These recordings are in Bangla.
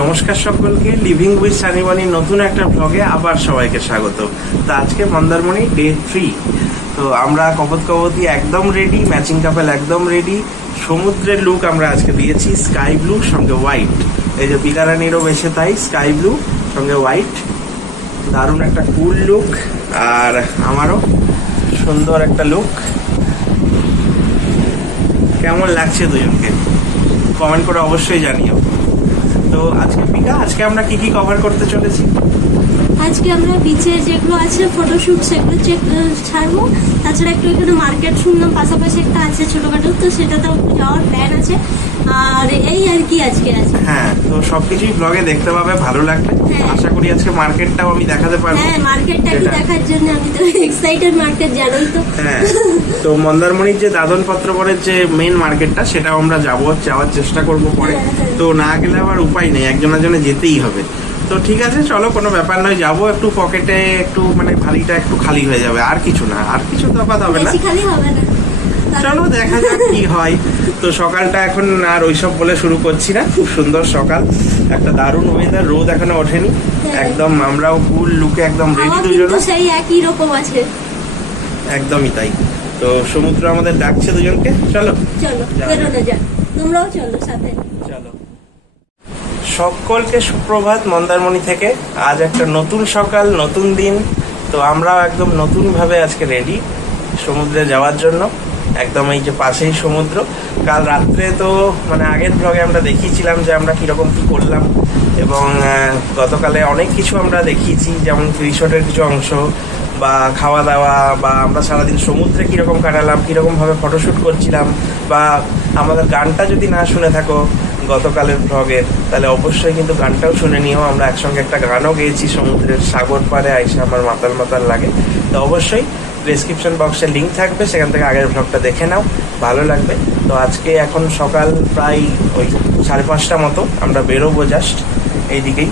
নমস্কার সকলকে, লিভিং উইথ সানিবাণীর নতুন একটা ব্লগে আবার সবাইকে স্বাগত। তো আজকে মন্দারমণি ডে 3। তো আমরা কপোতি একদম রেডি, ম্যাচিং কাপেল একদম রেডি। সমুদ্রের লুক আমরা আজকে দিয়েছি স্কাই ব্লু সঙ্গে হোয়াইট। এই যে পিকারানিরও বেশি তাই, স্কাই ব্লু সঙ্গে হোয়াইট, দারুণ একটা কুল লুক। আর আমারও সুন্দর একটা লুক। কেমন লাগছে দুজনকে কমেন্ট করে অবশ্যই জানিও। তো আজকে আমরা কি কভার করতে চলেছি? আজকে আমরা বিচে যেগুলো আছে ফটোশুট সেগুলো ছাড়বো। তাছাড়া একটু এখানে মার্কেট শুনলাম পাশাপাশি একটা আছে ছোটখাটো, তো সেটাতেও যাওয়ার প্ল্যান আছে। আর এই আর কি আজকে আছে। হ্যাঁ, তো সবকিছুই ব্লগে দেখতে পাবে, ভালো লাগবে। আশা করি আজকে মার্কেটটাও আমি দেখাতে পারবো। হ্যাঁ, মার্কেটটা কি দেখার জন্য আমি তো এক্সাইটেড। মার্কেট জানোই তো। হ্যাঁ, তো মন্দারমণির যে দাদন পত্রবরের যে মেন মার্কেটটা সেটাও আমরা যাওয়ার চেষ্টা করব পরে। তো না গেলে আবার উপায় নেই, একজনে যেতেই হবে। তো ঠিক আছে, চলো, কোনো ব্যাপার নয়, যাবো। একটু পকেটে একটু ভারীটা একটু খালি হয়ে যাবে, আর কিছু না, আর কিছু তফাৎ হবে না। খালি হবে না, চলো দেখা যাক কি হয়। তো সকালটা এখন আর ওইসব বলে শুরু করছি না। খুব সুন্দর সকাল, একটা দারুণ ওয়েদার, রোদ এখনো ওঠেনি। একদম আমরাও কুল লুকে একদম রেডি দুজনে, সেই একই রকম আছে, একদমই তাই। তো সমুদ্র আমাদের ডাকছে দুজনকে, চলো চলো বেরোনো যাক, তোমরাও চলো সাথে। চলো। সকলকে সুপ্রভাত মন্দারমণি থেকে। আজ একটা নতুন সকাল, নতুন দিন। তো আমরাও একদম নতুনভাবে আজকে রেডি সমুদ্রে যাওয়ার জন্য। একদম এই যে পাশেই সমুদ্র। কাল রাত্রে তো আগের ব্লগে আমরা দেখিয়েছিলাম যে আমরা কীরকম কী করলাম, এবং গতকালে অনেক কিছু আমরা দেখিয়েছি, যেমন রিসোর্টের কিছু অংশ বা খাওয়া দাওয়া, বা আমরা সারাদিন সমুদ্রে কীরকম কাটালাম, কীরকমভাবে ফটোশ্যুট করছিলাম। বা আমাদের গানটা যদি না শুনে থাকো গতকালের ব্লগের, তাহলে অবশ্যই কিন্তু গানটাও শুনে নিও। আমরা একসঙ্গে একটা গানও গেয়েছি, সমুদ্রের সাগর পাড়ে আইসা আমার মাতাল মাতাল লাগে। তো অবশ্যই ডেসক্রিপশন বক্সে লিঙ্ক থাকবে, সেখান থেকে আগের ব্লগটা দেখে নাও, ভালো লাগবে। তো আজকে এখন সকাল প্রায় ওই 5:30 মতো, আমরা বেরোবো জাস্ট এইদিকেই।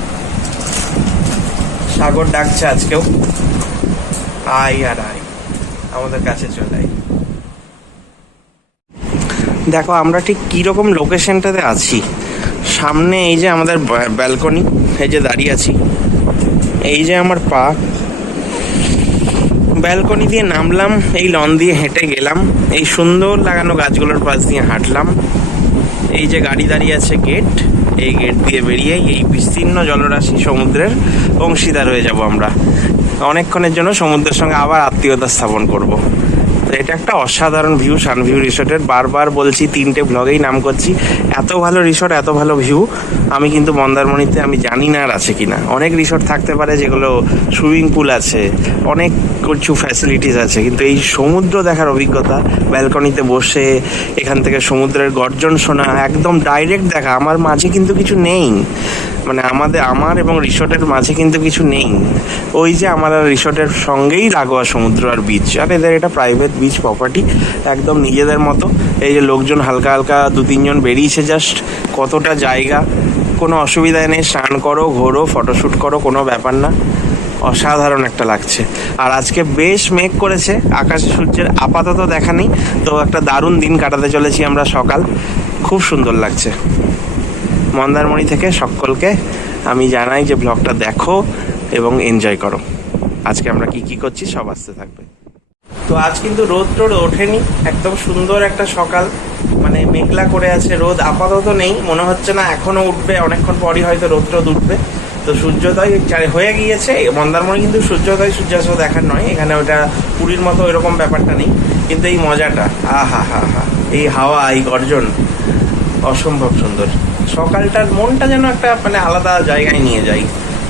সাগর ডাকছে আজকেও, আয় আর আয়, আমাদের কাছে চলে আয়। দেখো আমরা ঠিক কীরকম লোকেশনটাতে আছি। সামনে এই যে আমাদের ব্যালকনি, এই যে দাঁড়িয়ে আছি, এই যে আমার পা, ব্যালকনি দিয়ে নামলাম, এই লন দিয়ে হেঁটে গেলাম, এই সুন্দর লাগানো গাছগুলোর পাশ দিয়ে হাঁটলাম, এই যে গাড়ি দাঁড়িয়ে আছে গেট, এই গেট দিয়ে বেরিয়ে এই বিস্তীর্ণ জলরাশি সমুদ্রের অংশীদার হয়ে যাব আমরা। অনেকক্ষণের জন্য সমুদ্রের সঙ্গে আবার আত্মীয়তা স্থাপন করব। তো এটা একটা অসাধারণ ভিউ সানভিউ রিসোর্টের। বারবার বলছি, 3টে ব্লগেই নাম করছি, এত ভালো রিসোর্ট, এত ভালো ভিউ আমি কিন্তু মন্দারমণিতে আমি জানি না আর আছে কিনা। অনেক রিসোর্ট থাকতে পারে যেগুলো সুইমিং পুল আছে, অনেক কিছু ফ্যাসিলিটিস আছে, কিন্তু এই সমুদ্র দেখার অভিজ্ঞতা, ব্যালকনিতে বসে এখান থেকে সমুদ্রের গর্জন শোনা, একদম ডাইরেক্ট দেখা। আমার মাঝে কিন্তু কিছু নেই, আমার এবং রিসোর্টের মাঝে কিন্তু কিছু নেই। ওই যে আমার রিসোর্টের সঙ্গেই লাগোয়া সমুদ্র আর বিচ, আর এদের এটা প্রাইভেট বিচ প্রপার্টি, একদম নিজেদের মতো। এই যে লোকজন হালকা হালকা 2-3 জন বেরিয়েছে জাস্ট, কতটা জায়গা, কোনো অসুবিধা নেই। স্নান করো, ঘোরো, ফটোশ্যুট করো, কোনো ব্যাপার না। অসাধারণ একটা লাগছে। আর আজকে বেশ মেঘ করেছে, আকাশে সূর্যের আপাতত দেখা নেই। তো একটা দারুণ দিন কাটাতে চলেছি আমরা সকাল, খুব সুন্দর লাগছে। মন্দারমণি থেকে সকলকে আমি জানাই যে ব্লগটা দেখো এবং এনজয় করো। আজকে আমরা কি করছি সব আসতে থাকবে। তো আজ কিন্তু রোদ ওঠেনি, একদম সুন্দর একটা সকাল, মেঘলা করে আছে, রোদ আপাতত নেই, মনে হচ্ছে না এখনো উঠবে, অনেকক্ষণ পরই হয়তো রোদ উঠবে। তো সূর্যোদয় হয়ে গিয়েছে। মন্দারমণি কিন্তু সূর্যোদয় সূর্যাস্ত দেখার নয়, এখানে ওটা পুরীর মতো এরকম ব্যাপারটা নেই, কিন্তু এই মজাটা, আহা হা হা, এই হাওয়া, এই গর্জন, অসম্ভব সুন্দর। সকালটার মনটা যেন একটা আলাদা জায়গায় নিয়ে যায়,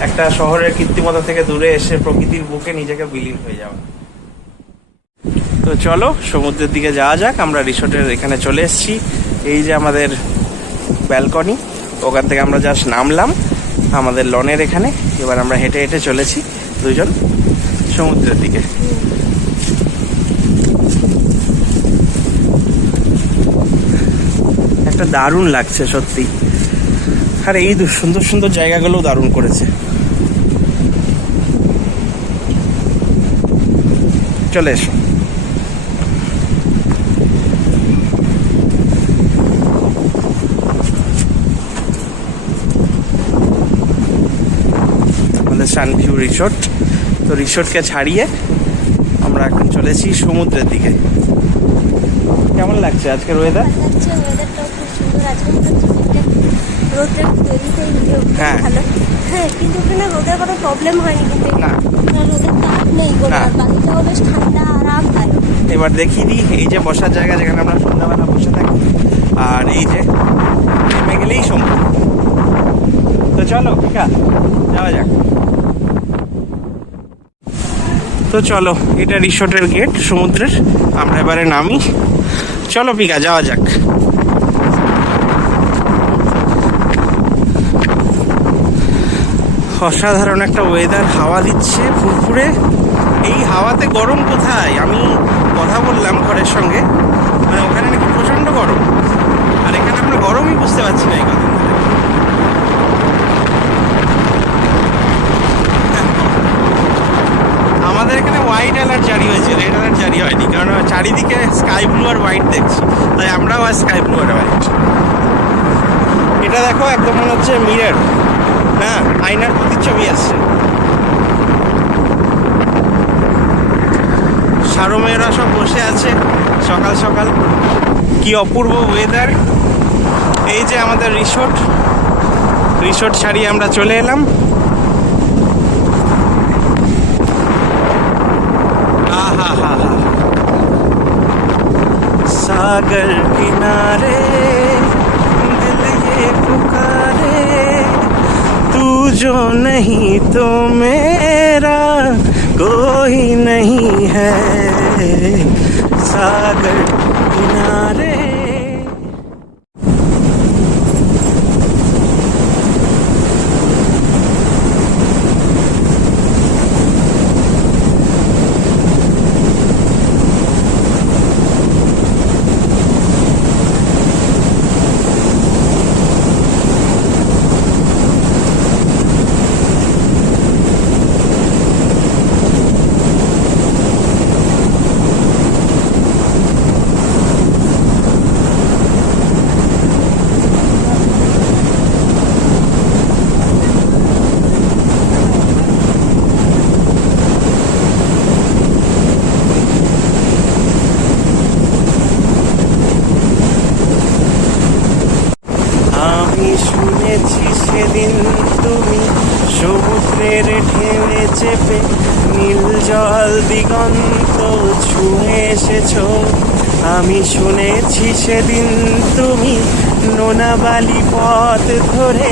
একটা শহরের কৃত্রিমতা থেকে দূরে এসে প্রকৃতির বুকে নিজেকে বিলীন হয়ে যাওয়া। তো চলো সমুদ্রের দিকে যাওয়া যাক। আমরা রিসোর্টের এখানে চলে এসেছি, এই যে আমাদের ব্যালকনি, ওখান থেকে আমরা জাস্ট নামলাম আমাদের লনের এখানে। এবার আমরা হেঁটে হেঁটে চলেছি দুজন সমুদ্রের দিকে। একটা দারুণ লাগছে সত্যি, আর এই সুন্দর সুন্দর জায়গাগুলো দারুণ করেছে। চলে এসো। Sunview resort. তো রিসোর্টকে ছাড়িয়ে আমরা এখন চলেছি সমুদ্রের দিকে। কেমন লাগছে আজকের ওয়েদার? ওয়েদারটাও খুব সুন্দর আজকে, রোদের তৈরিতেই হ্যাঁ। ভালো। হ্যাঁ, কিন্তু ওখানে রোদের কোনো প্রবলেম হয়নি, কিন্তু না। রোদের তাপ নেই বলে না। আর বালিটাও বেশ ঠান্ডা আরামদায়ক। এবার দেখিয়ে দিই, এই যে বসার জায়গা যেখানে আমরা সন্ধ্যাবেলা বসে থাকি, আর এই যে নেমে গেলেই সমুদ্র। তো চলো পিকা যাওয়া যাক। তো চলো, এটা রিসোর্টের গেট সমুদ্রের, আমরা এবারে নামি। চলো পিকা যাওয়া যাক। অসাধারণ একটা ওয়েদার, হাওয়া দিচ্ছে ফুরফুরে। এই হাওয়াতে গরম কোথায়? আমি কথা বললাম ঘরের সঙ্গে, মানে ওখানে নাকি প্রচণ্ড গরম, আর এখানে আমরা গরমই বুঝতে পারছি না এই কদিন ধরে। আমাদের এখানে হোয়াইট অ্যালার্ট জারি হয়েছে, রেড অ্যালার্ট জারি হয়নি, কারণ চারিদিকে স্কাই ব্লু আর হোয়াইট দেখছি, তাই আমরাও আর স্কাই ব্লু আর হোয়াইট। এটা দেখো, একদম মনে হচ্ছে মিরর, না আয়নার প্রতিচ্ছবি আসছে। সারমেয়রা সব বসে আছে সকাল সকাল, কি অপূর্ব ওয়েদার। এই যে আমাদের রিসোর্ট, রিসোর্ট ছাড়িয়ে আমরা চলে এলাম। আহা হা হা, सागर किनारे दिल ये पुकारे, तू जो नहीं तो मेरा कोई नहीं है, सागर किनारे। শুনেছি সেদিন তুমি সমুদ্রের ঢেউয়ে চেপে নীল জল দিগন্ত ছুঁয়ে এসেছো। আমি শুনেছি সেদিন তুমি নোনা বালি পথ ধরে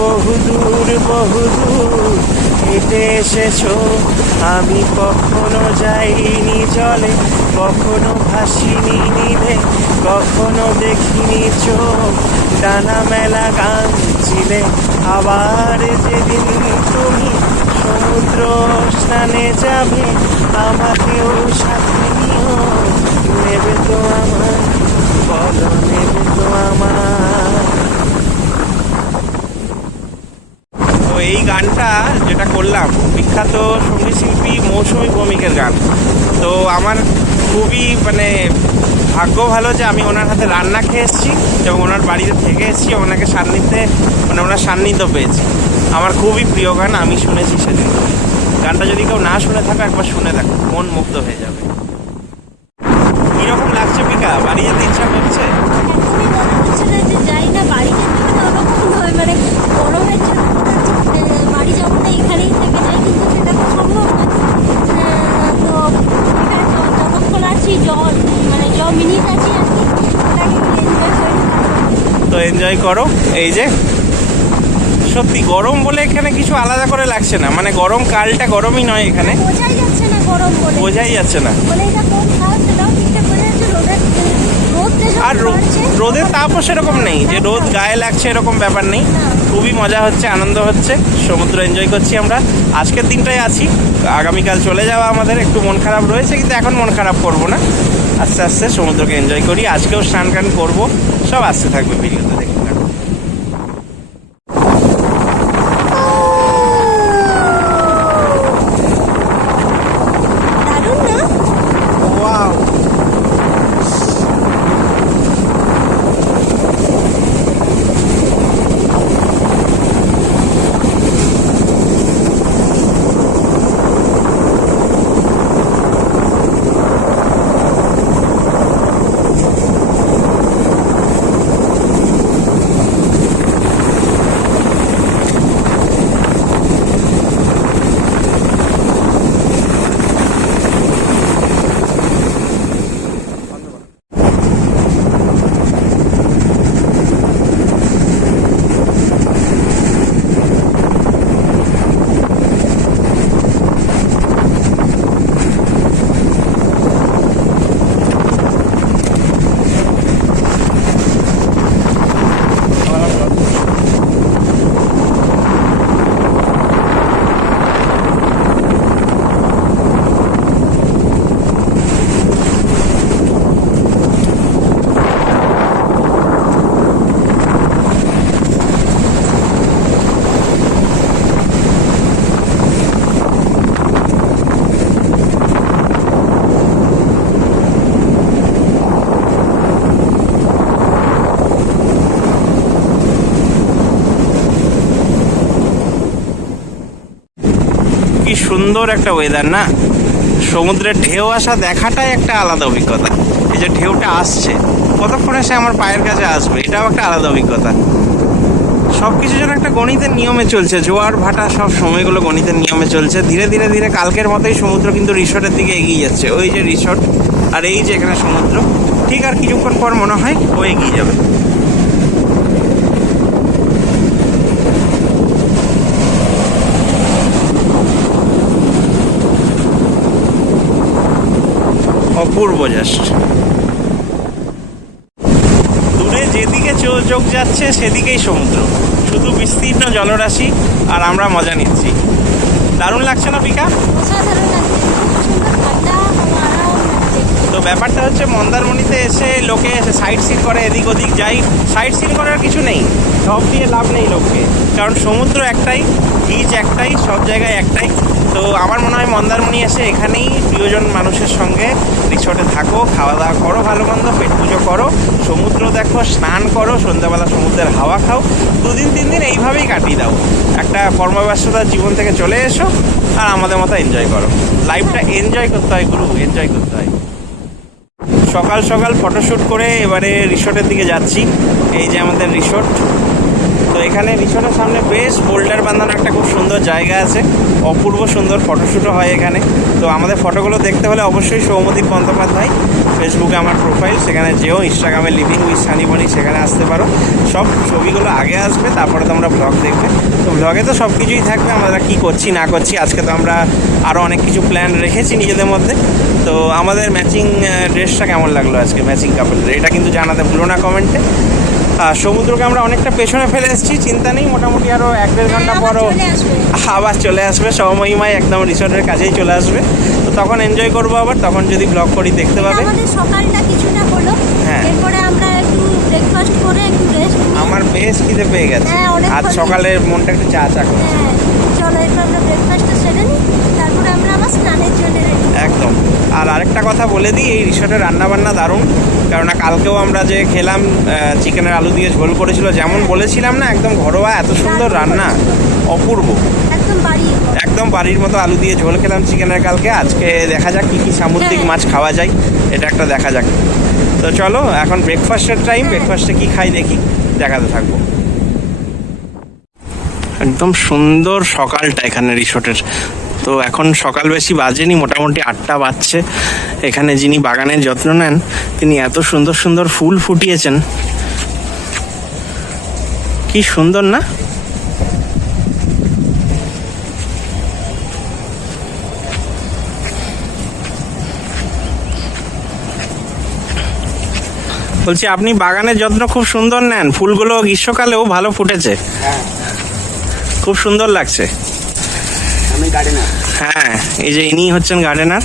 বহুদূর বহুদূর হেঁটে এসেছো। আমি কখনো যাইনি জলে, কখনো ভাসিনি নীলে, কখনো দেখিনি চোখ ডানা মেলা গান ছিলে। আবার যেদিন তুমি সমুদ্র স্নানে যাবে, আমাকেও সাথে নিও, নেবে তো আমার, বলো নেবে তো আমার। তো এই গানটা যেটা করলাম, বিখ্যাত সঙ্গীত শিল্পী মৌসুমী ভৌমিকের গান। তো আমার খুবই মানে ভাগ্য ভালো যে আমি ওনার হাতে রান্না খেয়ে এসেছি এবং ওনার বাড়িতে থেকে এসেছি, ওনাকে সান্নিধ্যে মানে ওনার সান্নিধ্য পেয়েছি। আমার খুবই প্রিয় গান, আমি শুনেছি সেদিন। গানটা যদি কেউ না শুনে থাকো, একবার শুনে দেখো, মন মুগ্ধ হয়ে যাবে। কীরকম লাগছে পিকা? বাড়ি যেতে ইচ্ছা করছে? একদমই মনে হচ্ছে না যে যাই না, বাড়ি যেতে মানে ওরকম নয়, মানে গরমের জন্য বাড়ি যাবো না, এখানেই থেকে যাই, কিন্তু সেটা তো সম্ভব না। তো এখানে যতক্ষণ আছি মানে মিনিট আছি আর কি, ওটাকে এনজয় করি। তো এনজয় করো। এই যে সত্যি গরম বলে এখানে কিছু আলাদা করে লাগছে না, মানে গরম কালটা গরমই নয়, এখানে বোঝাই যাচ্ছে না গরম বলে, বোঝাই যাচ্ছে না। মানে এটা কোন খাওয়া সেটাও ঠিকঠাক বোঝা যাচ্ছে। আর রোদের তাপও সেরকম নেই যে রোদ গায়ে লাগছে, এরকম ব্যাপার নেই। খুবই মজা হচ্ছে, আনন্দ হচ্ছে, সমুদ্র এনজয় করছি আমরা। আজকের দিনটাই আছি, আগামীকাল চলে যাওয়া আমাদের। একটু মন খারাপ রয়েছে, কিন্তু এখন মন খারাপ করবো না, আস্তে আস্তে সমুদ্রকে এনজয় করি। আজকেও স্নান টান করবো, সব আসতে থাকবে ভিডিওতে, দেখুন। সুন্দর একটা ওয়েদার না, সমুদ্রের ঢেউ আসা দেখাটাই একটা আলাদা অভিজ্ঞতা। এই যে ঢেউটা আসছে, কতক্ষণে সে আমার পায়ের কাছে আসবে, এটাও একটা আলাদা অভিজ্ঞতা। সব কিছু যেন একটা গণিতের নিয়মে চলছে, জোয়ার ভাটা সব সময়গুলো গণিতের নিয়মে চলছে। ধীরে ধীরে ধীরে কালকের মতোই সমুদ্র কিন্তু রিসোর্টের দিকে এগিয়ে যাচ্ছে। ওই যে রিসোর্ট আর এই যে এখানে সমুদ্র, ঠিক আর কিছুক্ষণ পর মনে হয় ও এগিয়ে যাবে। অপূর্ব জাস্ট। দূরে যেদিকে চোখ যাচ্ছে সেদিকেই সমুদ্র, শুধু বিস্তীর্ণ জলরাশি, আর আমরা মজা নিচ্ছি। দারুণ লাগছে না পিকা? অসাধারণ লাগছে, খুব সুন্দর ঠান্ডা হাওয়া, আরাম লাগছে। তো ব্যাপারটা হচ্ছে মন্দারমণিতে এসে লোকে সাইট সিন করে, এদিক ওদিক যাই, সাইট সিন করার কিছু নেই, সব দিয়ে লাভ নেই লোককে, কারণ সমুদ্র একটাই, বিচ একটাই, সব জায়গায় একটাই। তো আমার মনে হয় মন্দারমণি এসে এখানেই প্রিয়জন মানুষের সঙ্গে রিসোর্টে থাকো, খাওয়া দাওয়া করো, ভালো মন্দ পেট পুজো করো, সমুদ্র দেখো, স্নান করো, সন্ধ্যাবেলা সমুদ্রের হাওয়া খাও, 2 দিন 3 দিন এইভাবেই কাটিয়ে দাও। একটা কর্মব্যস্ততার জীবন থেকে চলে এসো আর আমাদের মতো এনজয় করো। লাইফটা এনজয় করতে হয় গুরু, এনজয় করতে হয়। সকাল সকাল ফটোশ্যুট করে এবারে রিসোর্টের দিকে যাচ্ছি। এই যে আমাদের রিসোর্ট। তো এখানে রিসোর্টের সামনে বেশ বোল্ডার বাঁধানো একটা খুব সুন্দর জায়গা আছে, অপূর্ব সুন্দর ফটোশ্যুটও হয় এখানে। তো আমাদের ফটোগুলো দেখতে হলে অবশ্যই সৌম্যদীপ বন্দ্যোপাধ্যায়, ফেসবুকে আমার প্রোফাইল, সেখানে যেও, ইনস্টাগ্রামে লিভিং উইথ সানিবনি, সেখানে আসতে পারো। সব ছবিগুলো আগে আসবে, তারপরে তোমরা ব্লগ দেখবে। তো ব্লগে তো সব কিছুই থাকবে, আমরা কী করছি না করছি। আজকে তো আমরা আরও অনেক কিছু প্ল্যান রেখেছি নিজেদের মধ্যে। তো আমাদের ম্যাচিং ড্রেসটা কেমন লাগলো আজকে, ম্যাচিং কাপড়ের, এটা কিন্তু জানাতে ভুলো না কমেন্টে। সমুদ্রকে আমরা অনেকটা পেছনে ফেলে এসেছি, চিন্তা নেই, মোটামুটি আরও 1-1.5 ঘন্টা পরও আবার চলে আসবে, সমমহিমায় একদম রিসোর্টের কাছেই চলে আসবে। তো তখন এনজয় করবো আবার, তখন যদি ব্লগ করি দেখতে পাবে। আমাদের সকালটা কিছুটা হলো, হ্যাঁ। এরপরে আমরা একটু ব্রেকফাস্ট করে একটু রেস্ট। আমার বেশ খিদে পেয়ে গেছে, হ্যাঁ, অনেকক্ষণ। আজ সকালের মনটা একটু চা করছে। হ্যাঁ, চলো এরপর আমরা ব্রেকফাস্টটা সেরে নিই, তারপরে আমরা আবার স্নানের জন্য রেডি। একদম। আর আরেকটা কথা বলে দিই, এই রিসোর্টের রান্নাবান্না দারুণ, কেননা কালকেও আমরা যে খেলাম চিকেনের আলু দিয়ে ঝোল করেছিল, যেমন বলেছিলাম না, একদম ঘরোয়া, এত সুন্দর রান্না, অপূর্ব, একদম বাড়ির মতো আলু দিয়ে ঝোল খেলাম চিকেনের কালকে। আজকে দেখা যাক কী কী সামুদ্রিক মাছ খাওয়া যায়, এটা একটা দেখা যাক। তো চলো এখন ব্রেকফাস্টের টাইম, ব্রেকফাস্টে কী খাই দেখি, দেখাতে থাকবো। একদম সুন্দর সকালটা এখানে রিসোর্টের। তো এখন সকাল বেশি বাজেনি, মোটামুটি 8টা বাজছে। এখানে যিনি বাগানের যত্ন নেন, তিনি এত সুন্দর সুন্দর ফুল ফুটিয়েছেন, কি সুন্দর না? বলছি আপনি বাগানের যত্ন খুব সুন্দর নেন, ফুলগুলো গ্রীষ্মকালেও ভালো ফুটেছে, খুব সুন্দর লাগছে। আমি গার্ডেনার। হ্যাঁ, এই যে ইনি হচ্ছেন গার্ডেনার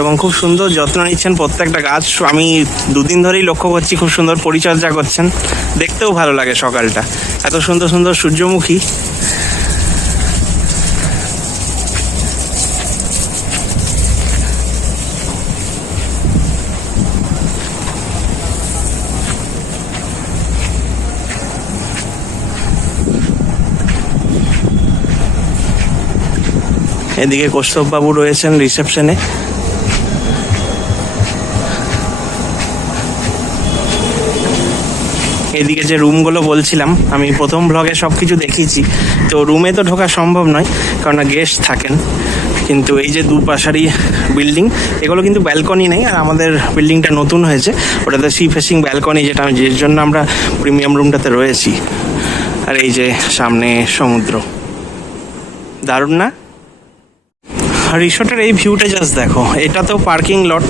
এবং খুব সুন্দর যত্ন নিচ্ছেন প্রত্যেকটা গাছ। আমি 2 দিন ধরেই লক্ষ্য করছি, খুব সুন্দর পরিচর্যা করছেন, দেখতেও ভালো লাগে সকালটা, এত সুন্দর সুন্দর সূর্যমুখী। এদিকে কৌস্তববাবু রয়েছেন রিসেপশনে। এদিকে যে রুমগুলো বলছিলাম, আমি প্রথম ব্লগে সব কিছু দেখিয়েছি। তো রুমে তো ঢোকা সম্ভব নয়, কারণ গেস্ট থাকেন। কিন্তু এই যে দুপাশারি বিল্ডিং, এগুলো কিন্তু ব্যালকনি নেই। আর আমাদের বিল্ডিংটা নতুন হয়েছে, ওটাতে সি ফেসিং ব্যালকনি, যেটা যের জন্য আমরা প্রিমিয়াম রুমটাতে রয়েছি। আর এই যে সামনে সমুদ্র, দারুণ না? রিসোর্টের এই ভিউটা জাস্ট দেখো, এটা তো পার্কিং লট,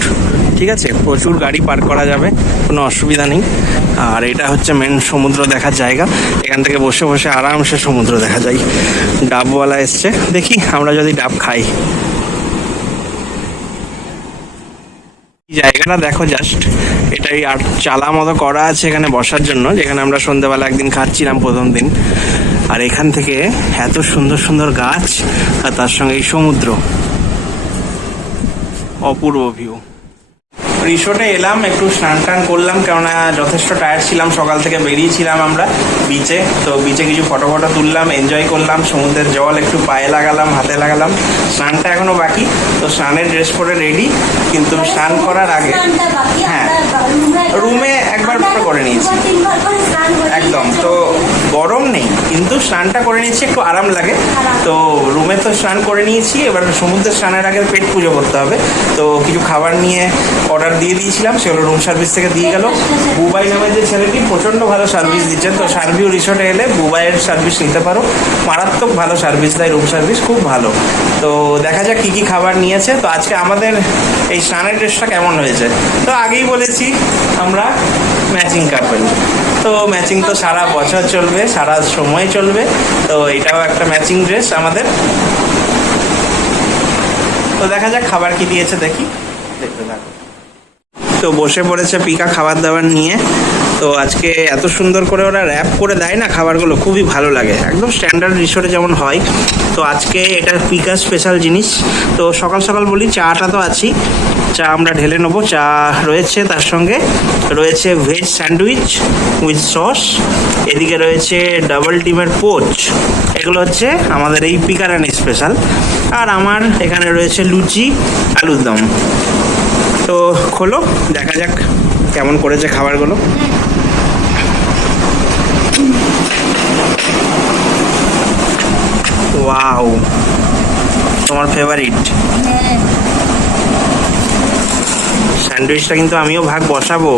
ঠিক আছে, প্রচুর গাড়ি পার্ক করা যাবে, কোনো অসুবিধা নেই। আর এটা হচ্ছে মেন সমুদ্র দেখার জায়গা, এখান থেকে বসে বসে আরামসে সমুদ্র দেখা যায়। ডাবওয়ালা এসছে, দেখি আমরা যদি ডাব খাই। জায়গাটা দেখো জাস্ট, এটাই আর চালা মতো করা আছে এখানে বসার জন্য, যেখানে আমরা সন্ধ্যাবেলা একদিন খাচ্ছিলাম প্রথম দিন। আর এখান থেকে এত সুন্দর সুন্দর গাছ, আর তার সঙ্গে এই সমুদ্র, অপূর্ব ভিউ। রিসোর্টে এলাম, একটু স্নান টান করলাম, কেননা যথেষ্ট টায়ার্ড ছিলাম, সকাল থেকে বেরিয়েছিলাম আমরা বিচে। তো বিচে কিছু ফটো তুললাম, এনজয় করলাম, সমুদ্রের জল একটু পায়ে লাগালাম, হাতে লাগালাম। স্নানটা এখনো বাকি, তো স্নানের ড্রেস পরে রেডি, কিন্তু স্নান করার আগে স্নানটা বাকি, হ্যাঁ আমরা রুমে একবার করে নিয়েছি তিনবার করে স্নান করি। একদম। তো গরম নেই, কিন্তু স্নানটা করে নিয়েছি, একটু আরাম লাগে। তো রুমে তো স্নান করে নিয়েছি, এবার সমুদ্রের স্নানের আগে পেট পুজো করতে হবে। তো কিছু খাবার নিয়ে অর্ডার দিয়ে দিয়েছিলাম, সেগুলো রুম সার্ভিস থেকে দিয়ে গেল। বুবাই নামে যে ছেলেটি প্রচণ্ড ভালো সার্ভিস দিচ্ছেন, তো সার্ভিউ রিসোর্টে এলে বুবাইয়ের সার্ভিস নিতে পারো, মারাত্মক ভালো সার্ভিস দেয়, রুম সার্ভিস খুব ভালো। তো দেখা যাক কী কী খাবার নিয়েছে। তো আজকে আমাদের এই স্নানের ড্রেসটা কেমন হয়েছে, তো আগেই বলেছি আমরা ম্যাচিং কাপল। তো ম্যাচিং তো সারা বছর চলবে, সারা সময় চলবে। তো এটাও একটা ম্যাচিং ড্রেস আমাদের। তো দেখা যাক খাবার কি দিয়েছে, দেখি, দেখতে থাকো। তো বসে পড়েছে পিকা খাবার দাবার নিয়ে। তো আজকে এত সুন্দর করে ওরা র্যাপ করে দেয় না খাবারগুলো, খুবই ভালো লাগে, একদম স্ট্যান্ডার্ড রিসোর্টে যেমন হয়। তো আজকে এটা পিকা স্পেশাল জিনিস। তো সকাল সকাল বলি, চাটা তো আছেই, চা আমরা ঢেলে নেবো। চা রয়েছে, তার সঙ্গে রয়েছে ভেজ স্যান্ডউইচ উইথ সস, এদিকে রয়েছে ডাবল ডিমের পোচ, এগুলো হচ্ছে আমাদের এই পিকারানি স্পেশাল। আর আমার এখানে রয়েছে লুচি, আলুর দম। তো খোলো, দেখা যাক কেমন করেছে খাবারগুলো। ওয়াও, তোমার ফেভারিট হ্যাঁ, স্যান্ডউইচটা কিন্তু আমিও ভাগ বসাবো।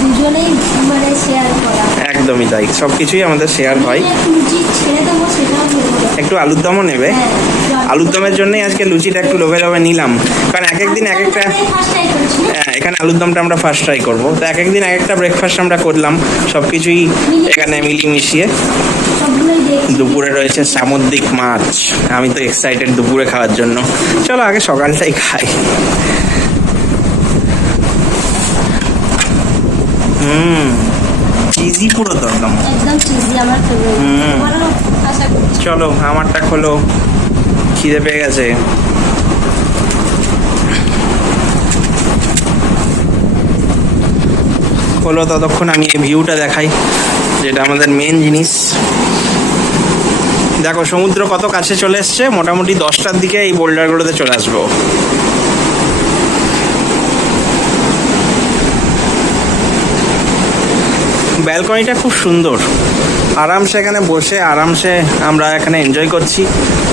দুজনেই মানে শেয়ার করা। একদমই তাই, সব কিছুই আমাদের শেয়ার হয়। একটু লুচি ছেড়ে দেবো, সেটাও দেবো। একটু আলুর দমও নেবে। আলুর দমের জন্যই আজকে লুচিটা একটু লোভে লোভে নিলাম, কারণ এক একদিন এক একটা, ফার্স্ট টাইম করেছি। হ্যাঁ এখানে আলুর দমটা আমরা ফার্স্ট ট্রাই করবো। তো এক একদিন এক একটা ব্রেকফাস্ট আমরা করলাম, সব কিছুই এখানে মিলিয়ে মিশিয়ে। সবগুলোই দেখছি। দুপুরে রয়েছে সামুদ্রিক মাছ, আমি তো এক্সাইটেড দুপুরে খাওয়ার জন্য। চলো আগে সকালটাই খাই। চিজি পুরো তো একদম। একদম চিজি, আমার ফেভারিট। তোমারও আশা করছি। চলো আমারটা খোলো, খিদে পেয়ে গেছে। খোলো, ততক্ষণ আমি এই ভিউটা দেখাই, যেটা আমাদের মেন জিনিস। দেখো সমুদ্র কত কাছে চলে এসছে, মোটামুটি 10টার দিকে এই বোল্ডারগুলোতে চলে আসবো। ব্যালকনিটা খুব সুন্দর, আরামসে এখানে বসে আরামসে আমরা এখানে এনজয় করছি,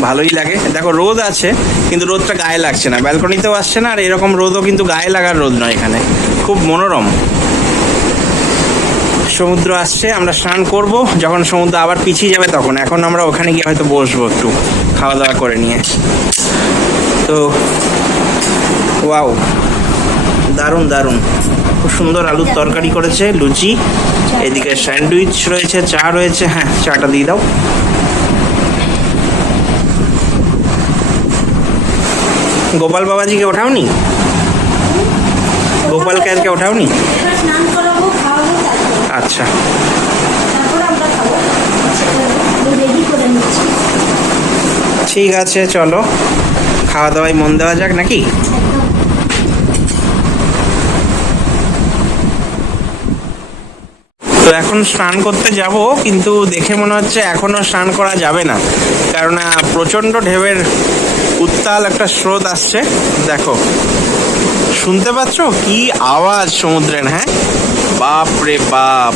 ভালোই লাগে। দেখো রোদ আছে, কিন্তু রোদটা গায়ে লাগছে না, ব্যালকনিতেও আসছে না, আর এরকম রোদও কিন্তু গায়ে লাগার রোদ নয়, এখানে খুব মনোরম। সমুদ্র আসছে, আমরা স্নান করব যখন সমুদ্র আবার পিছিয়ে যাবে তখন। এখন আমরা ওখানে গিয়ে হয়তো বসবো একটু খাওয়া দাওয়া করে নিয়ে। তো ওয়াও, দারুণ দারুণ, খুব সুন্দর আলুর তরকারি করেছে, লুচি, এদিকে স্যান্ডউইচ রয়েছে, চা রয়েছে। হ্যাঁ চাটা দিয়ে দাও। গোপাল বাবাজিকে ওঠাওনি? গোপালকে আজকে ওঠাওনি? এবার স্নান করাবো, খাওয়াবো, তারপর আচ্ছা আমরা খাবো। রেডি করে নিচ্ছি। ঠিক আছে, চলো খাওয়া দাওয়ায় মন দেওয়া যাক নাকি। একদম। তো এখন স্নান করতে যাব, কিন্তু দেখে মনে হচ্ছে এখনো স্নান করা যাবে না, কারণ প্রচণ্ড ঢেউয়ের উত্তাল একটা স্রোত আসছে। দেখো, শুনতে পাচ্ছ কি আওয়াজ সমুদ্রের? হ্যাঁ, বাপ রে বাপ,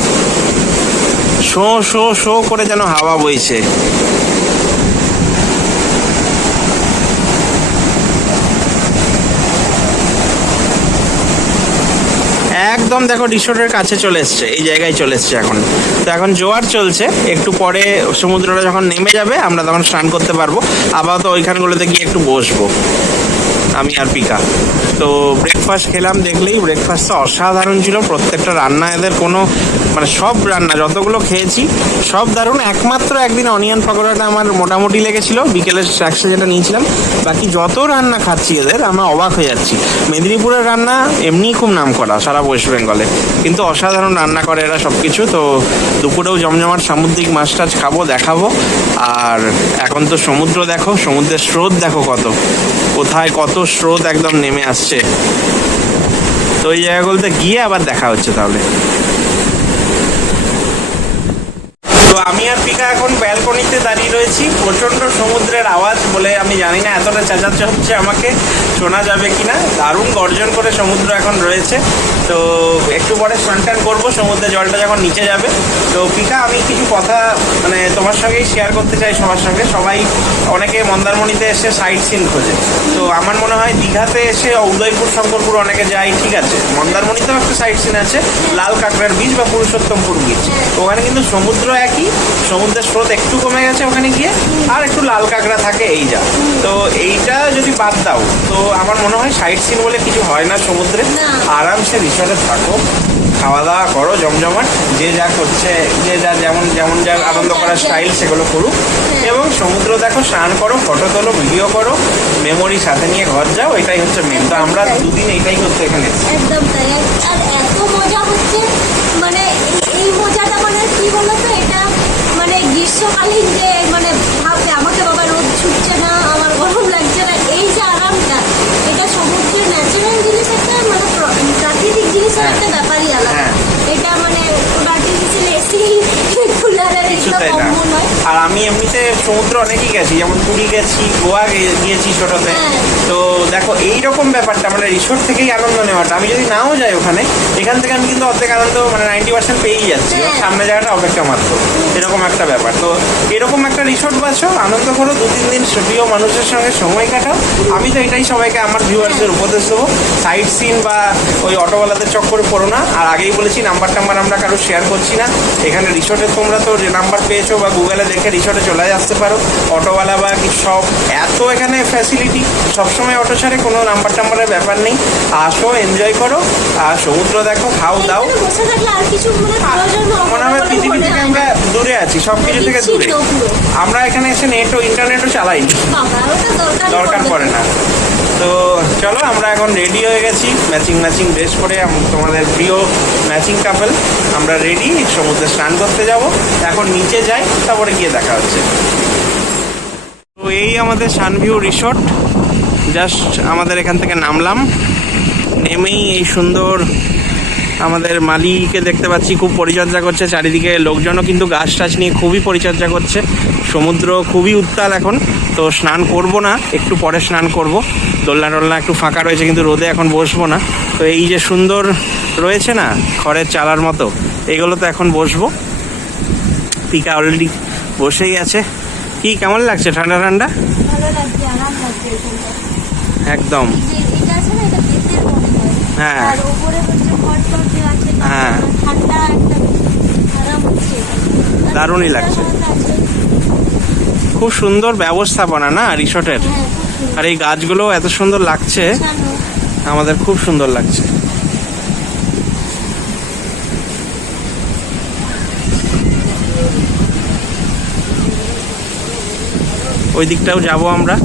শো শো শো করে যেন হাওয়া বইছে। একদম দেখো রিসোর্টের কাছে চলে এসছে, এই জায়গায় চলে এসছে এখন। তো এখন জোয়ার চলছে, একটু পরে সমুদ্রটা যখন নেমে যাবে আমরা তখন স্নান করতে পারবো। আপাতত ওইখানগুলোতে গিয়ে একটু বসবো আমি আর পিকা। তো ব্রেকফাস্ট খেলাম, দেখলেই ব্রেকফাস্টটা অসাধারণ ছিল। প্রত্যেকটা রান্না এদের কোনো মানে সব রান্না যতগুলো খেয়েছি সব দারুণ। একমাত্র একদিন অনিয়ন পকোড়াটা আমার মোটামুটি লেগেছিল, বিকেলের স্ন্যাক্সে যেটা নিয়েছিলাম। বাকি যত রান্না খাচ্ছি এদের আমরা অবাক হয়ে যাচ্ছি। মেদিনীপুরের রান্না এমনিই খুব নাম করা সারা ওয়েস্ট বেঙ্গলে, কিন্তু অসাধারণ রান্না করে এরা সব কিছু। তো দুপুরেও জমজমাট সামুদ্রিক মাছ টাছ খাবো, দেখাবো। আর এখন তো সমুদ্র দেখো, সমুদ্রের স্রোত দেখো কত, কোথায় কত স্রোত একদম নেমে আসছে। তো ওই জায়গাগুলোতে গিয়ে আবার দেখা হচ্ছে তাহলে। তো আমি আর পিকা এখন ব্যালকনিতে দাঁড়িয়ে রয়েছি। প্রচণ্ড সমুদ্রের আওয়াজ বলে আমি জানি না এতটা চেঁচাচ্ছে হচ্ছে আমাকে শোনা যাবে কিনা। দারুণ গর্জন করে সমুদ্র এখন রয়েছে। তো একটু পরে স্নান টান করবো সমুদ্রের জলটা যখন নিচে যাবে। তো পিকা, আমি কিছু কথা মানে তোমার সঙ্গেই শেয়ার করতে চাই সবার সঙ্গে। সবাই অনেকে মন্দারমণিতে এসে সাইট সিন খোঁজে, তো আমার মনে হয় দীঘাতে এসে উদয়পুর শঙ্করপুর অনেকে যায়, ঠিক আছে। মন্দারমণিতেও একটা সাইট সিন আছে, লাল কাঁকড়ার বীচ বা পুরুষোত্তমপুর বীচ। ওখানে কিন্তু সমুদ্র একই, সমুদ্রের স্রোত একটু কমে গেছে ওখানে গিয়ে, আর একটু লাল কাঁকড়া থাকে এই যা। তো এইটা যদি বাদ দাও তো আমার মনে হয় সাইট সিন বলে কিছু হয় না সমুদ্রে। আরামসে রিসর্টে থাকো, খাওয়া দাওয়া করো জমজমাট, যে যা করছে, যে যা যেমন যা আনন্দ করার স্টাইল সেগুলো করুক, এবং সমুদ্র দেখো, স্নান করো, ফটো তোলো, ভিডিও করো, মেমোরি সাথে নিয়ে ঘর যাও। এটাই হচ্ছে মেন। তো আমরা দুদিন এইটাই করতে এখানে এসেছি। একদম তাই। আর এত মজা হচ্ছে, মানে এই মজাটা মানে কি বলতো, এটা মানে গ্রীষ্মকালীন যে মানে ভাববে আমাকে বাবা রোদ ছুটছে না, আমার গরম লাগছে না, এই যে আরামটা, এটা সমুদ্রের ন্যাচারাল জিনিস, একটা মানে প্রাকৃতিক জিনিসের একটা ব্যাপারই আলাদা। এটা মানে কোনো আর্টিফিশিয়াল এসি কুলারের এগুলো কমন নয়। আর আমি এমনিতে সমুদ্র অনেকই গেছি, যেমন পুরী গেছি, গোয়া গিয়েছি ছোটতে। তো দেখো এইরকম ব্যাপারটা মানে রিসোর্ট থেকেই আনন্দ নেওয়াটা, আমি যদি নাও যাই ওখানে, এখান থেকে আমি কিন্তু অর্ধেক আনন্দ মানে 90% পেয়েই যাচ্ছি। সামনে জায়গাটা অপেক্ষা মাত্র, এরকম একটা ব্যাপার। তো এরকম একটা রিসোর্ট বাছো, আনন্দ করো, 2-3 দিন প্রিয় মানুষের সঙ্গে সময় কাটাও। আমি তো এটাই সবাইকে আমার ভিউয়ার্সদের উপদেশ দেবো, সাইট সিন বা ওই অটোওয়ালাদের চক্করে পড়ো না। আর আগেই বলেছি নাম্বার আমরা কারো শেয়ার করছি না এখানে। রিসোর্টে তোমরা তো নাম্বার পেয়েছো বা গুগলে দেখে রিসোর্টে চলে আসতে পারো। অটোওয়ালা বা কিছু সব এত এখানে ফ্যাসিলিটি, সবসময় অটো ছাড়ে, কোনো নাম্বারের ব্যাপার নেই। আসো, এনজয় করো, আর সমুদ্র দেখো, খাও দাও। বসে থাকলে আর কিছু মনে হয় পৃথিবী থেকে আমরা দূরে আছি, সব কিছু থেকে দূরে। আমরা এখানে এসে ইন্টারনেটও চালাইনি, দরকার পড়ে না। তো চলো, আমরা এখন রেডি হয়ে গেছি, ম্যাচিং ড্রেস পরে। তোমাদের প্রিয় ম্যাচিং কাপল আমরা রেডি, সমুদ্রে স্নান করতে যাব। এখন নিচে যাই, তারপরে গিয়ে দেখা হচ্ছে। তো এই আমাদের সানভিউ রিসোর্ট। জাস্ট আমাদের এখান থেকে নামলাম, নেমেই এই সুন্দর আমাদের মালিকে দেখতে পাচ্ছি, খুব পরিচর্যা করছে। চারিদিকে লোকজনও কিন্তু গাছ টাছ নিয়ে খুবই পরিচর্যা করছে। সমুদ্র খুবই উত্তাল এখন। তো স্নান করব না, একটু পরে স্নান করব। দোলনা টোলনা একটু ফাঁকা রয়েছে, কিন্তু রোদে এখন বসবো না। তো এই যে সুন্দর রয়েছে না খড়ের চালার মতো, এগুলোতে এখন বসবো। পিকা অলরেডি বসেই আছে। কি কেমন লাগছে? ঠান্ডা ঠান্ডা ভালো লাগছে, আরাম লাগছে একদম। এটা আছে না, এটা বেতের মনে হয়। হ্যাঁ, আর উপরে হচ্ছে খড় যে আছে, হ্যাঁ, ঠান্ডা একটা আরাম হচ্ছে। দারুণই লাগছে। খুব সুন্দর ব্যবস্থাপনা না রিসোর্টের। আর এই গাছগুলো এত সুন্দর লাগছে, আমাদের খুব সুন্দর লাগছে। ওই দিকটাও যাব আমরা।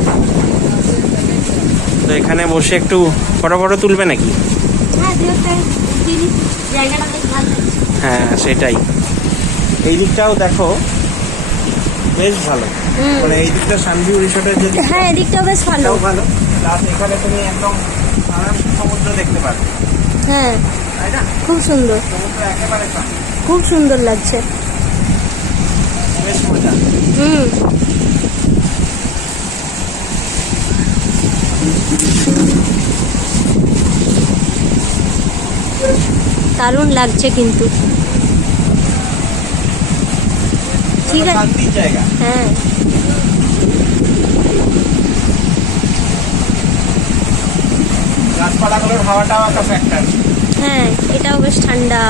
তো এখানে বসে একটু ফটো তুলবে নাকি? হ্যাঁ, সেটাই। এই দিকটাও দেখো, বেশ ভালো। মানে এই দিকটা সানভিউ রিসোর্টের যে, হ্যাঁ, এদিকটাও বেশ ভালো। প্লাস এখানে তুমি একদম আরামসে সমুদ্র দেখতে পাবে। হ্যাঁ, তাই না? খুব সুন্দর, সমুদ্র একেবারে সামনে, খুব সুন্দর লাগছে। বেশ মজা। দারুণ লাগছে কিন্তু। ঠিক আছে, শান্তির জায়গা। হ্যাঁ, গাছপালাগুলোর হাওয়াটাও একটা ফ্যাক্টর। হ্যাঁ, এটাও বেশ ঠান্ডা।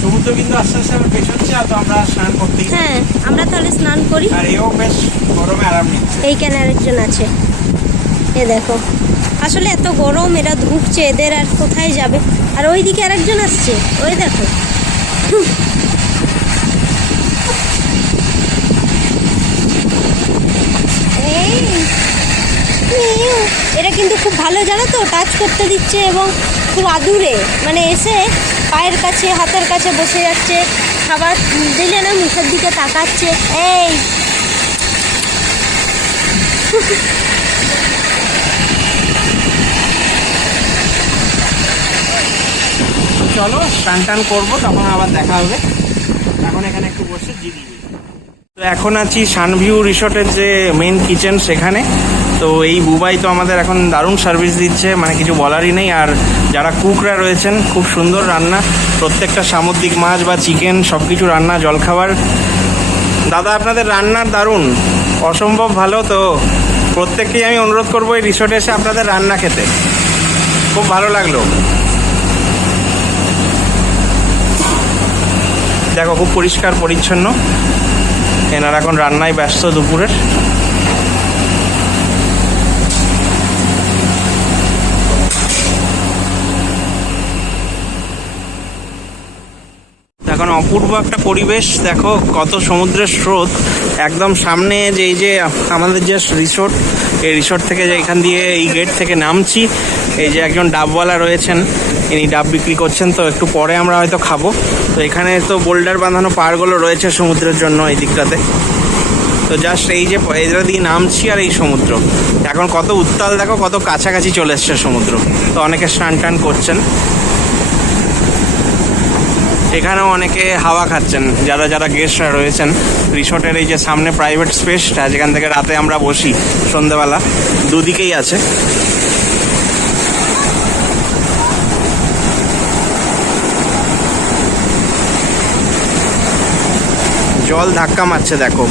সমুদ্র কিন্তু আস্তে আস্তে আমার পেছন আর তো আমরা স্নান করতেই। হ্যাঁ, আমরা তাহলে স্নান করি। আর এও বেশ গরমে আরাম নিচ্ছে। এইখানে আরেকজন আছে, এ দেখো। আসলে এত গরম, এরা ধুকছে, এদের আর কোথায় যাবে। আর ওইদিকে আরেকজন আসছে, ওই দেখো। এরা কিন্তু খুব ভালো, জানো তো, টাচ করতে দিচ্ছে এবং খুব আদুরে, মানে এসে পায়ের কাছে হাতের কাছে বসে যাচ্ছে, খাবার দিলে না মুখের দিকে তাকাচ্ছে। এই চলো স্নান টান করবো, তখন আবার দেখা হবে। এখন এখানে একটু বসে জিরিয়ে নিই। তো এখন আছি সানভিউ রিসোর্টের যে মেন কিচেন সেখানে। তো এই বুবাই তো আমাদের এখন দারুণ সার্ভিস দিচ্ছে, মানে কিছু বলারই নেই। আর যারা কুকরা রয়েছেন খুব সুন্দর রান্না, প্রত্যেকটা সামুদ্রিক মাছ বা চিকেন সব কিছু রান্না, জলখাবার। দাদা আপনাদের রান্নার দারুণ, অসম্ভব ভালো। তো প্রত্যেককেই আমি অনুরোধ করবো এই রিসোর্টে এসে আপনাদের রান্না খেতে, খুব ভালো লাগলো। দেখো খুব পরিষ্কার পরিচ্ছন্ন। এনারা এখন রান্নায় ব্যস্ত দুপুরের। এখন অপূর্ব একটা পরিবেশ, দেখো কত সমুদ্রের স্রোত। একদম সামনে যে এই যে আমাদের যে রিসোর্ট, এই রিসোর্ট থেকে যে এখান দিয়ে এই গেট থেকে নামছি, এই যে একজন ডাবওয়ালা রয়েছেন, ইনি ডাব বিক্রি করছেন। তো একটু পরে আমরা হয়তো খাবো। তো এখানে তো বোল্ডার বাঁধানো পাড়গুলো রয়েছে সমুদ্রের জন্য এই দিকটাতে। তো জাস্ট এই যে এটা দিয়ে নামছি আর এই সমুদ্র এখন কত উত্তাল, দেখো কত কাছাকাছি চলে এসছে সমুদ্র। তো অনেকে স্নান টান করছেন, এখানেও অনেকে হাওয়া খাচ্ছেন যারা যারা গেস্টরা রয়েছেন। রিসোর্টের এই যে সামনে প্রাইভেট স্পেসটা, যেখান থেকে রাতে আমরা বসি সন্ধ্যাবেলা, দুদিকেই আছে। জল ধাক্কা মারছে দেখো।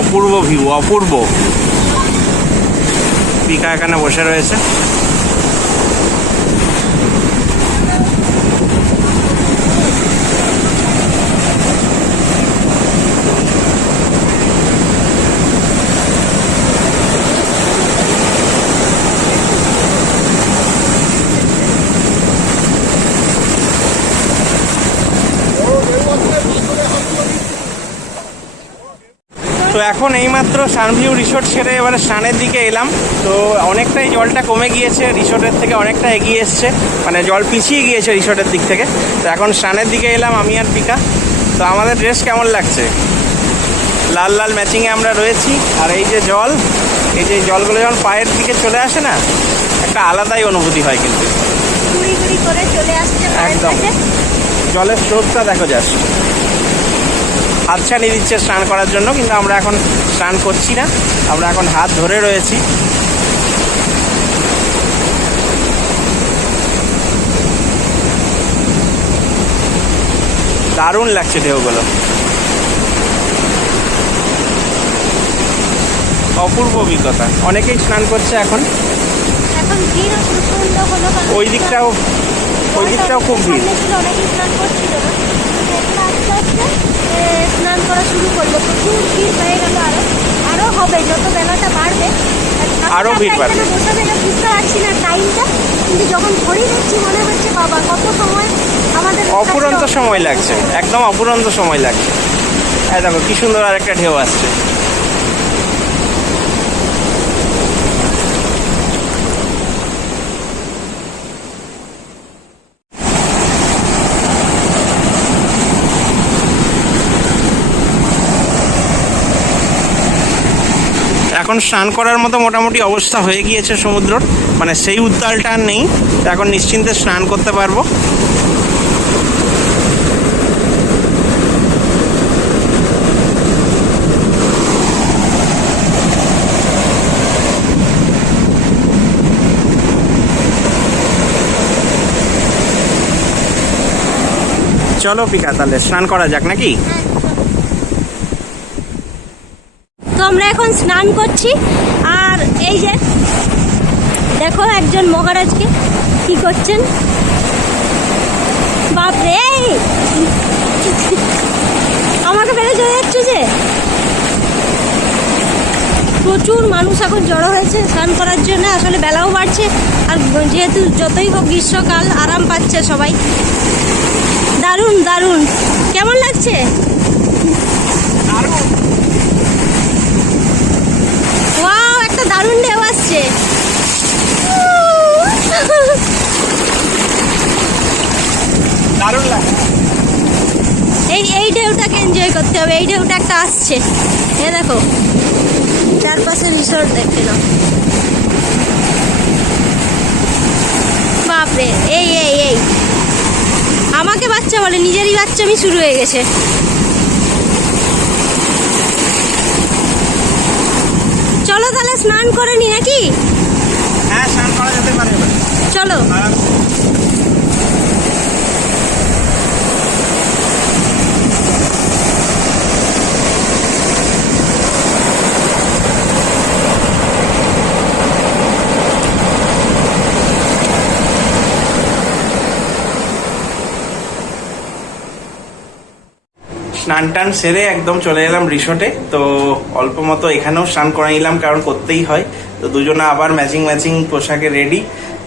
অপূর্ব ভিউ, অপূর্ব। পিকা এখানে বসে রয়েছে। তো এখন এইমাত্র সানভিউ রিসোর্ট ছেড়ে এবারে স্নানের দিকে এলাম। তো অনেকটাই জলটা কমে গিয়েছে, রিসোর্টের থেকে অনেকটা এগিয়ে এসছে, মানে জল পিছিয়ে গিয়েছে রিসোর্টের দিক থেকে। তো এখন স্নানের দিকে এলাম আমি আর পিকা। তো আমাদের ড্রেস কেমন লাগছে? লাল লাল ম্যাচিংয়ে আমরা রয়েছি। আর এই যে জল, এই যে জলগুলো যখন পায়ের দিকে চলে আসে না, একটা আলাদাই অনুভূতি হয়। কিন্তু ঘুরি ঘুরি করে চলে আসছে একদম জলের স্রোতটা দেখো, জাস্ট হাত ছাড়িয়ে দিচ্ছে স্নান করার জন্য। কিন্তু আমরা এখন স্নান করছি না, আমরা এখন হাত ধরে রয়েছি। দারুণ লাগছে ঢেউগুলো, অপূর্ব অভিজ্ঞতা। অনেকেই স্নান করছে এখন। এখন ভিড় প্রচন্ড হলো, কারণ ওই দিকটাও খুব ভিড়। সামনে ছিল, অনেকেই স্নান করছিল না। তো এখন আস্তে আস্তে স্নান করা শুরু করলো, প্রচুর ভিড় হয়ে গেল। আরো হবে, যত বেলাটা বাড়বে আরো ভিড় বাড়বে। বসে থেকে বুঝতে পারছি না টাইমটা, কিন্তু যখন ঘড়ি দেখছি মনে হচ্ছে বাবা কত সময় আমাদের, অফুরন্ত সময় লাগছে, একদম অফুরন্ত সময় লাগছে। এই দেখো কি সুন্দর আরেকটা ঢেউ আসছে। এখন স্নান করার মতো মোটামুটি অবস্থা হয়ে গিয়েছে সমুদ্রর, মানে সেই উত্তালটা আর নেই। এখন নিশ্চিন্তে স্নান করতে পারবো। চলো পিকা, তাহলে স্নান করা যাক নাকি? তো আমরা এখন স্নান করছি। আর এই যে দেখো একজন মহারাজকে কি করছেন, বাপরে আমাকে বেড়ে চলে যাচ্ছে যে। প্রচুর মানুষ এখন জড়ো হয়েছে স্নান করার জন্য, আসলে বেলাও বাড়ছে আর যেহেতু যতই হোক গ্রীষ্মকাল আরাম পাচ্ছে সবাই। দারুণ দারুণ, কেমন লাগছে? ওয়াও, একটা দারুণ ঢেউ আসছে। দারুণ লাগে। এই ঢেউটাকে এনজয় করতে হবে। এই ঢেউটা একটা আসছে, এ দেখো চারপাশে রিসোর্ট দেখতে নাও। বাপরে, এই এই এই আমাকে বাচ্চা বলে, নিজেরই বাচ্চা আমি শুরু হয়ে গেছে। চলো তাহলে স্নান করে নি নাকি? হ্যাঁ, স্নান করা যেতে পারে। চলো। স্নান টান সেরে একদম চলে এলাম রিসোর্টে। তো অল্প মতো এখানেও স্নান করে নিলাম, কারণ করতেই হয়। তো দুজনে আবার ম্যাচিং ম্যাচিং পোশাকে রেডি।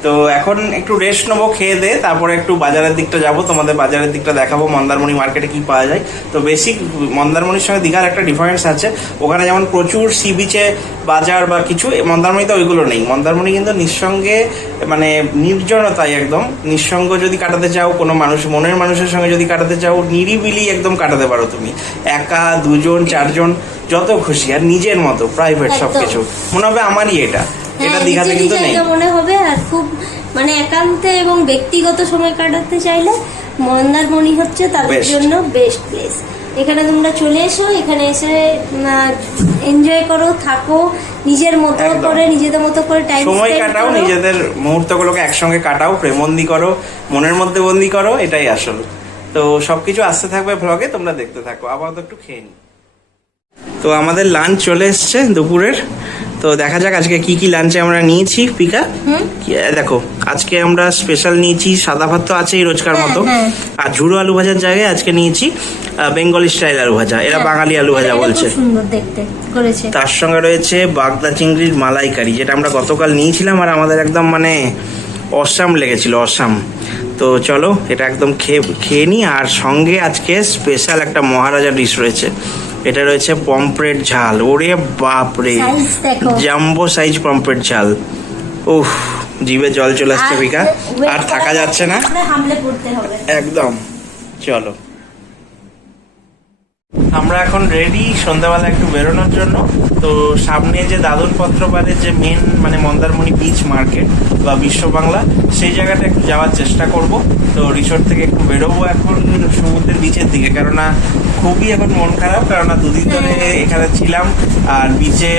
তো এখন একটু রেস্ট নেবো খেয়ে দিয়ে, তারপরে একটু বাজারের দিকটা যাব, তোমাদের বাজারের দিকটা দেখাবো মন্দারমণি মার্কেটে কি পাওয়া যায়। তো বেসিক মন্দারমণির সঙ্গে দীঘার একটা ডিফারেন্স আছে, ওখানে যেমন প্রচুর সি বিচে বাজার বা কিছু, মন্দারমণিতে ওইগুলো নেই। মন্দারমণি কিন্তু নিঃসঙ্গে, মানে নির্জনতায় একদম নিঃসঙ্গ যদি কাটাতে চাও, কোনো মানুষ মনের মানুষের সঙ্গে যদি কাটাতে চাও, নিরিবিলি একদম কাটাতে পারো তুমি, একা, দুজন, চারজন, যত খুশি, আর নিজের মতো প্রাইভেট সবকিছু মনে হবে আমারই এটা দীঘাতে কিন্তু নেই মনে হবে। আর খুব মানে একান্তে এবং ব্যক্তিগত সময় কাটাতে চাইলে মন্দারমণি হচ্ছে তাদের জন্য বেস্ট প্লেস। এখানে তোমরা চলে এসো, এখানে এসে এনজয় করো, থাকো নিজের মতো করে, নিজেদের মতো করে টাইম সময় কাটাও, নিজেদের মুহূর্তগুলোকে একসঙ্গে কাটাও, প্রেমবন্দি করো, মনের মধ্যে বন্দি করো, এটাই আসল। তো সবকিছু আসতে থাকবে ব্লগে, তোমরা দেখতে থাকো। আপাতত একটু খেয়ে নি। তো আমাদের লাঞ্চ চলে এসছে দুপুরের। তো দেখা যাক আজকে কি কি লাঞ্চে আমরা নিয়েছি। পিকা দেখো, আজকে আমরা স্পেশাল নিয়েছি সাদা ভাত, তো আছেই রোজকার মতো, আর ঝুড়ো আলু ভাজার জায়গায় আজকে নিয়েছি বেঙ্গলি স্টাইল আলু ভাজা। এরা বাঙালি আলু ভাজা বলছে। সুন্দর দেখতে করেছে। তার সঙ্গে রয়েছে বাগদা চিংড়ির মালাইকারি, যেটা আমরা গতকাল নিয়েছিলাম আর আমাদের একদম মানে অসাম লেগেছিল, অসাম। তো চলো এটা একদম খেয়ে নিই। আর সঙ্গে আজকে স্পেশাল একটা মহারাজা ডিশ রয়েছে, এটা রয়েছে পমফ্রেট ঝাল। ওরে বাপরে, জাম্বো সাইজ পমফ্রেট ঝাল। উফ, জিভে জল চলে আসছে পিকা, আর থাকা যাচ্ছে না একদম। চলো আমরা এখন রেডি সন্ধ্যাবেলা একটু বেরোনোর জন্য। তো সামনে যে দাদনপত্র বারের যে মেন মানে মন্দারমণি বিচ মার্কেট বা বিশ্ব বাংলা, সেই জায়গাটা একটু যাওয়ার চেষ্টা করব। তো রিসোর্ট থেকে একটু বেরোবো এখন সমুদ্রের বিচের দিকে, কেননা খুবই এখন মন খারাপ, কেননা দুদিন ধরে এখানে ছিলাম আর বিচে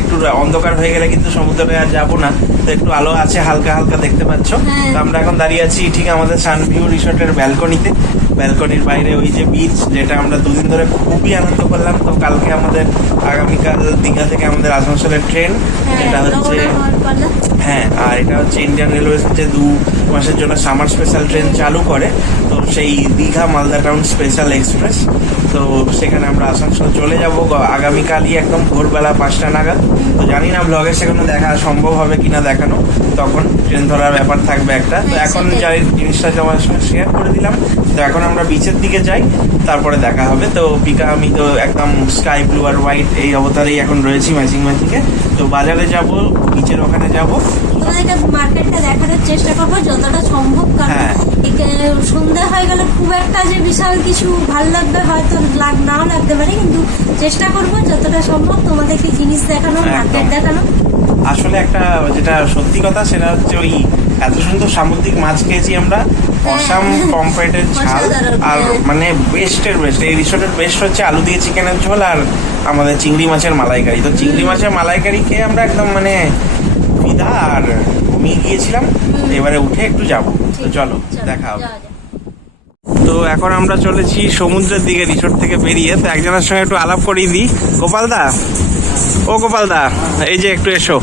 একটু অন্ধকার হয়ে গেলে কিন্তু সমুদ্রে আর যাবো না। তো একটু আলো আছে হালকা হালকা, দেখতে পাচ্ছ। তো আমরা এখন দাঁড়িয়ে আছি ঠিক আমাদের সানভিউ রিসোর্টের ব্যালকনিতে। ব্যালকনির বাইরে ওই যে বিচ, যেটা আমরা দুদিন ধরে খুবই আনন্দ করলাম। তো কালকে আমাদের, আগামীকাল দীঘা থেকে আমাদের আসানসোলের ট্রেন, এটা হচ্ছে হ্যাঁ, আর এটা হচ্ছে ইন্ডিয়ান রেলওয়ে যে 2 মাসের জন্য সামার স্পেশাল ট্রেন চালু করে। তো সেই Digha Malda town special express, তো সেখানে আমরা আসানসোল চলে যাব আগামীকালই একদম ভোরবেলা 5টা নাগাদ। তো জানি না ব্লগে সেখানে দেখা সম্ভব হবে কিনা দেখানো, তখন ট্রেন ধরার ব্যাপার থাকবে একটা। তো এখন যাই জিনিসটা তোমার সঙ্গে শেয়ার করে দিলাম। তো এখন আমরা বিচের দিকে যাই, তারপরে দেখা হবে। তো পিকা আমি তো একদম স্কাই ব্লু আর হোয়াইট এই অবতারেই এখন রয়েছি ম্যাচিং ম্যাচিংয়ে। তো বাজারে যাব, বিচের ওখানে যাব, তোমাদেরকে মার্কেটটা দেখানোর চেষ্টা করবো যতটা সম্ভব। কারণ সন্ধ্যা হয়ে গেলে খুব একটা যে বিশাল কিছু ভালো লাগবে হয়তো নাও লাগতে পারে, কিন্তু চেষ্টা করবো যতটা সম্ভব তোমাদেরকে জিনিস দেখানো, মার্কেট দেখানো। আসলে একটা যেটা সত্যি কথা, সেটা হচ্ছে ওই এত সুন্দর সামুদ্রিক মাছ খেয়েছি আমরা, অসাম পমফ্রেটের ঝাল, আর মানে বেস্টের বেস্ট। এই রিসোর্টের বেস্ট হচ্ছে আলু দিয়ে চিকেনের ঝোল আর আমাদের চিংড়ি মাছের মালাইকারি। তো চিংড়ি মাছের মালাইকারি খেয়ে আমরা একদম মানে ফিদা, আর ঘুমিয়ে গিয়েছিলাম। এবারে উঠে একটু যাবো। তো চলো দেখা হবে। তো এখন আমরা চলেছি সমুদ্রের দিকে রিসোর্ট থেকে বেরিয়ে। তো একজনের সঙ্গে একটু আলাপ করিয়ে দিই। গোপালদা, ও গোপাল দা, এই যে একটু এসো।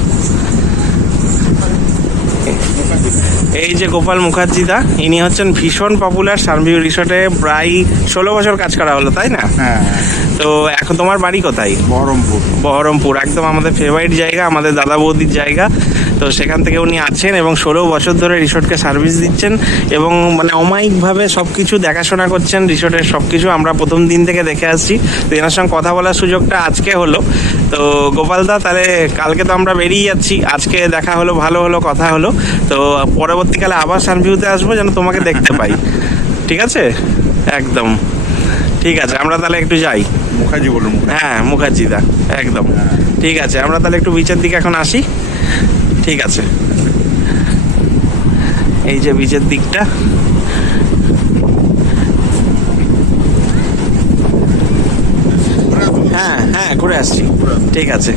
এই যে গোপাল মুখার্জি দা, ইনি হচ্ছেন ভীষণ পপুলার সানভিউ রিসোর্টে, প্রায় 16 বছর কাজ করা হলো, তাই না? হ্যাঁ, তো এখন তোমার বাড়ি কোথায়? বহরমপুর। বহরমপুর, একদম আমাদের ফেভারিট জায়গা, আমাদের দাদা বৌদির জায়গা। তো সেখান থেকে উনি আছেন এবং 16 বছর ধরে রিসোর্টকে সার্ভিস দিচ্ছেন এবং মানে অমায়িকভাবে সব কিছু দেখাশোনা করছেন, রিসোর্টের সব কিছু আমরা প্রথম দিন থেকে দেখে আসছি। তো এনার সঙ্গে কথা বলার সুযোগটা আজকে হলো। তো গোপালদা, তাহলে কালকে তো আমরা বেরিয়ে যাচ্ছি, আজকে দেখা হলো, ভালো হলো, কথা হলো। তো পরবর্তীকালে আবার সানভিউতে আসবো যেন তোমাকে দেখতে পাই, ঠিক আছে? একদম ঠিক আছে, আমরা তাহলে একটু যাই। মুখার্জি বলুন। হ্যাঁ, মুখার্জি দা, একদম ঠিক আছে। আমরা তাহলে একটু বিচের দিকে এখন আসি, ঠিক আছে? এই যে বিচের দিকটা, হ্যাঁ হ্যাঁ ঘুরে আসছি, ঠিক আছে।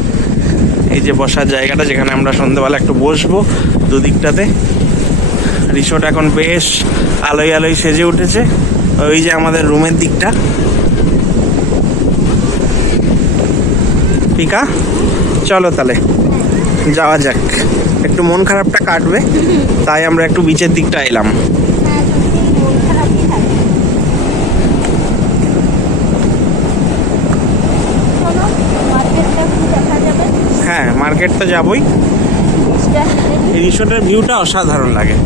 এই যে বসার জায়গাটা, যেখানে আমরা সন্ধ্যেবেলা একটু বসবো দুদিকটাতে। রিসোর্ট এখন বেশ আলোয় আলোয় সেজে উঠেছে। ওই যে আমাদের রুমের দিকটা। পিকা, চলো তাহলে যাওয়া যাক, একটু মন খারাপটা কাটবে, তাই আমরা একটু বিচের দিকটা এলাম। হ্যাঁ, মার্কেট তো যাবই। এই রিসোর্টের ভিউটা অসাধারণ লাগে।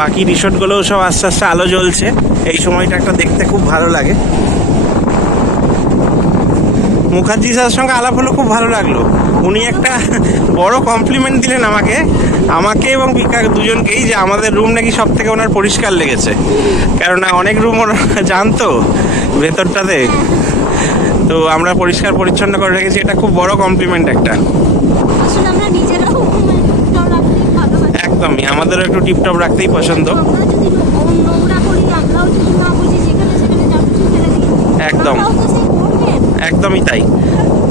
বাকি রিসোর্টগুলোও সব আস্তে আস্তে আলো জ্বলছে, এই সময়টা একটা দেখতে খুব ভালো লাগে। মুখার্জি স্যারের সঙ্গে আলাপ হলো, খুব ভালো লাগলো। উনি একটা বড় কমপ্লিমেন্ট দিলেন আমাকে এবং বিকা দুজনকেই, যে আমাদের রুম নাকি সব থেকে ওনার পরিষ্কার লেগেছে। কেননা অনেক রুম ওরা জানতো ভেতরটাতে, তো আমরা পরিষ্কার পরিচ্ছন্ন করে রেখেছি, এটা খুব বড় কমপ্লিমেন্ট একটা। আসলে আমরা নিজেরাও টিপটপ রাখতেই ভালোবাসি। একদমই, আমাদেরও একটু টিপটপ রাখতেই পছন্দ। আমরা যদি নোংরা করি, আমরাও যদি না বুঝি, যেখানে সেখানে যা কিছু ফেলে দিই, একদম। আমরাও তো সেই করবেন। একদমই তাই।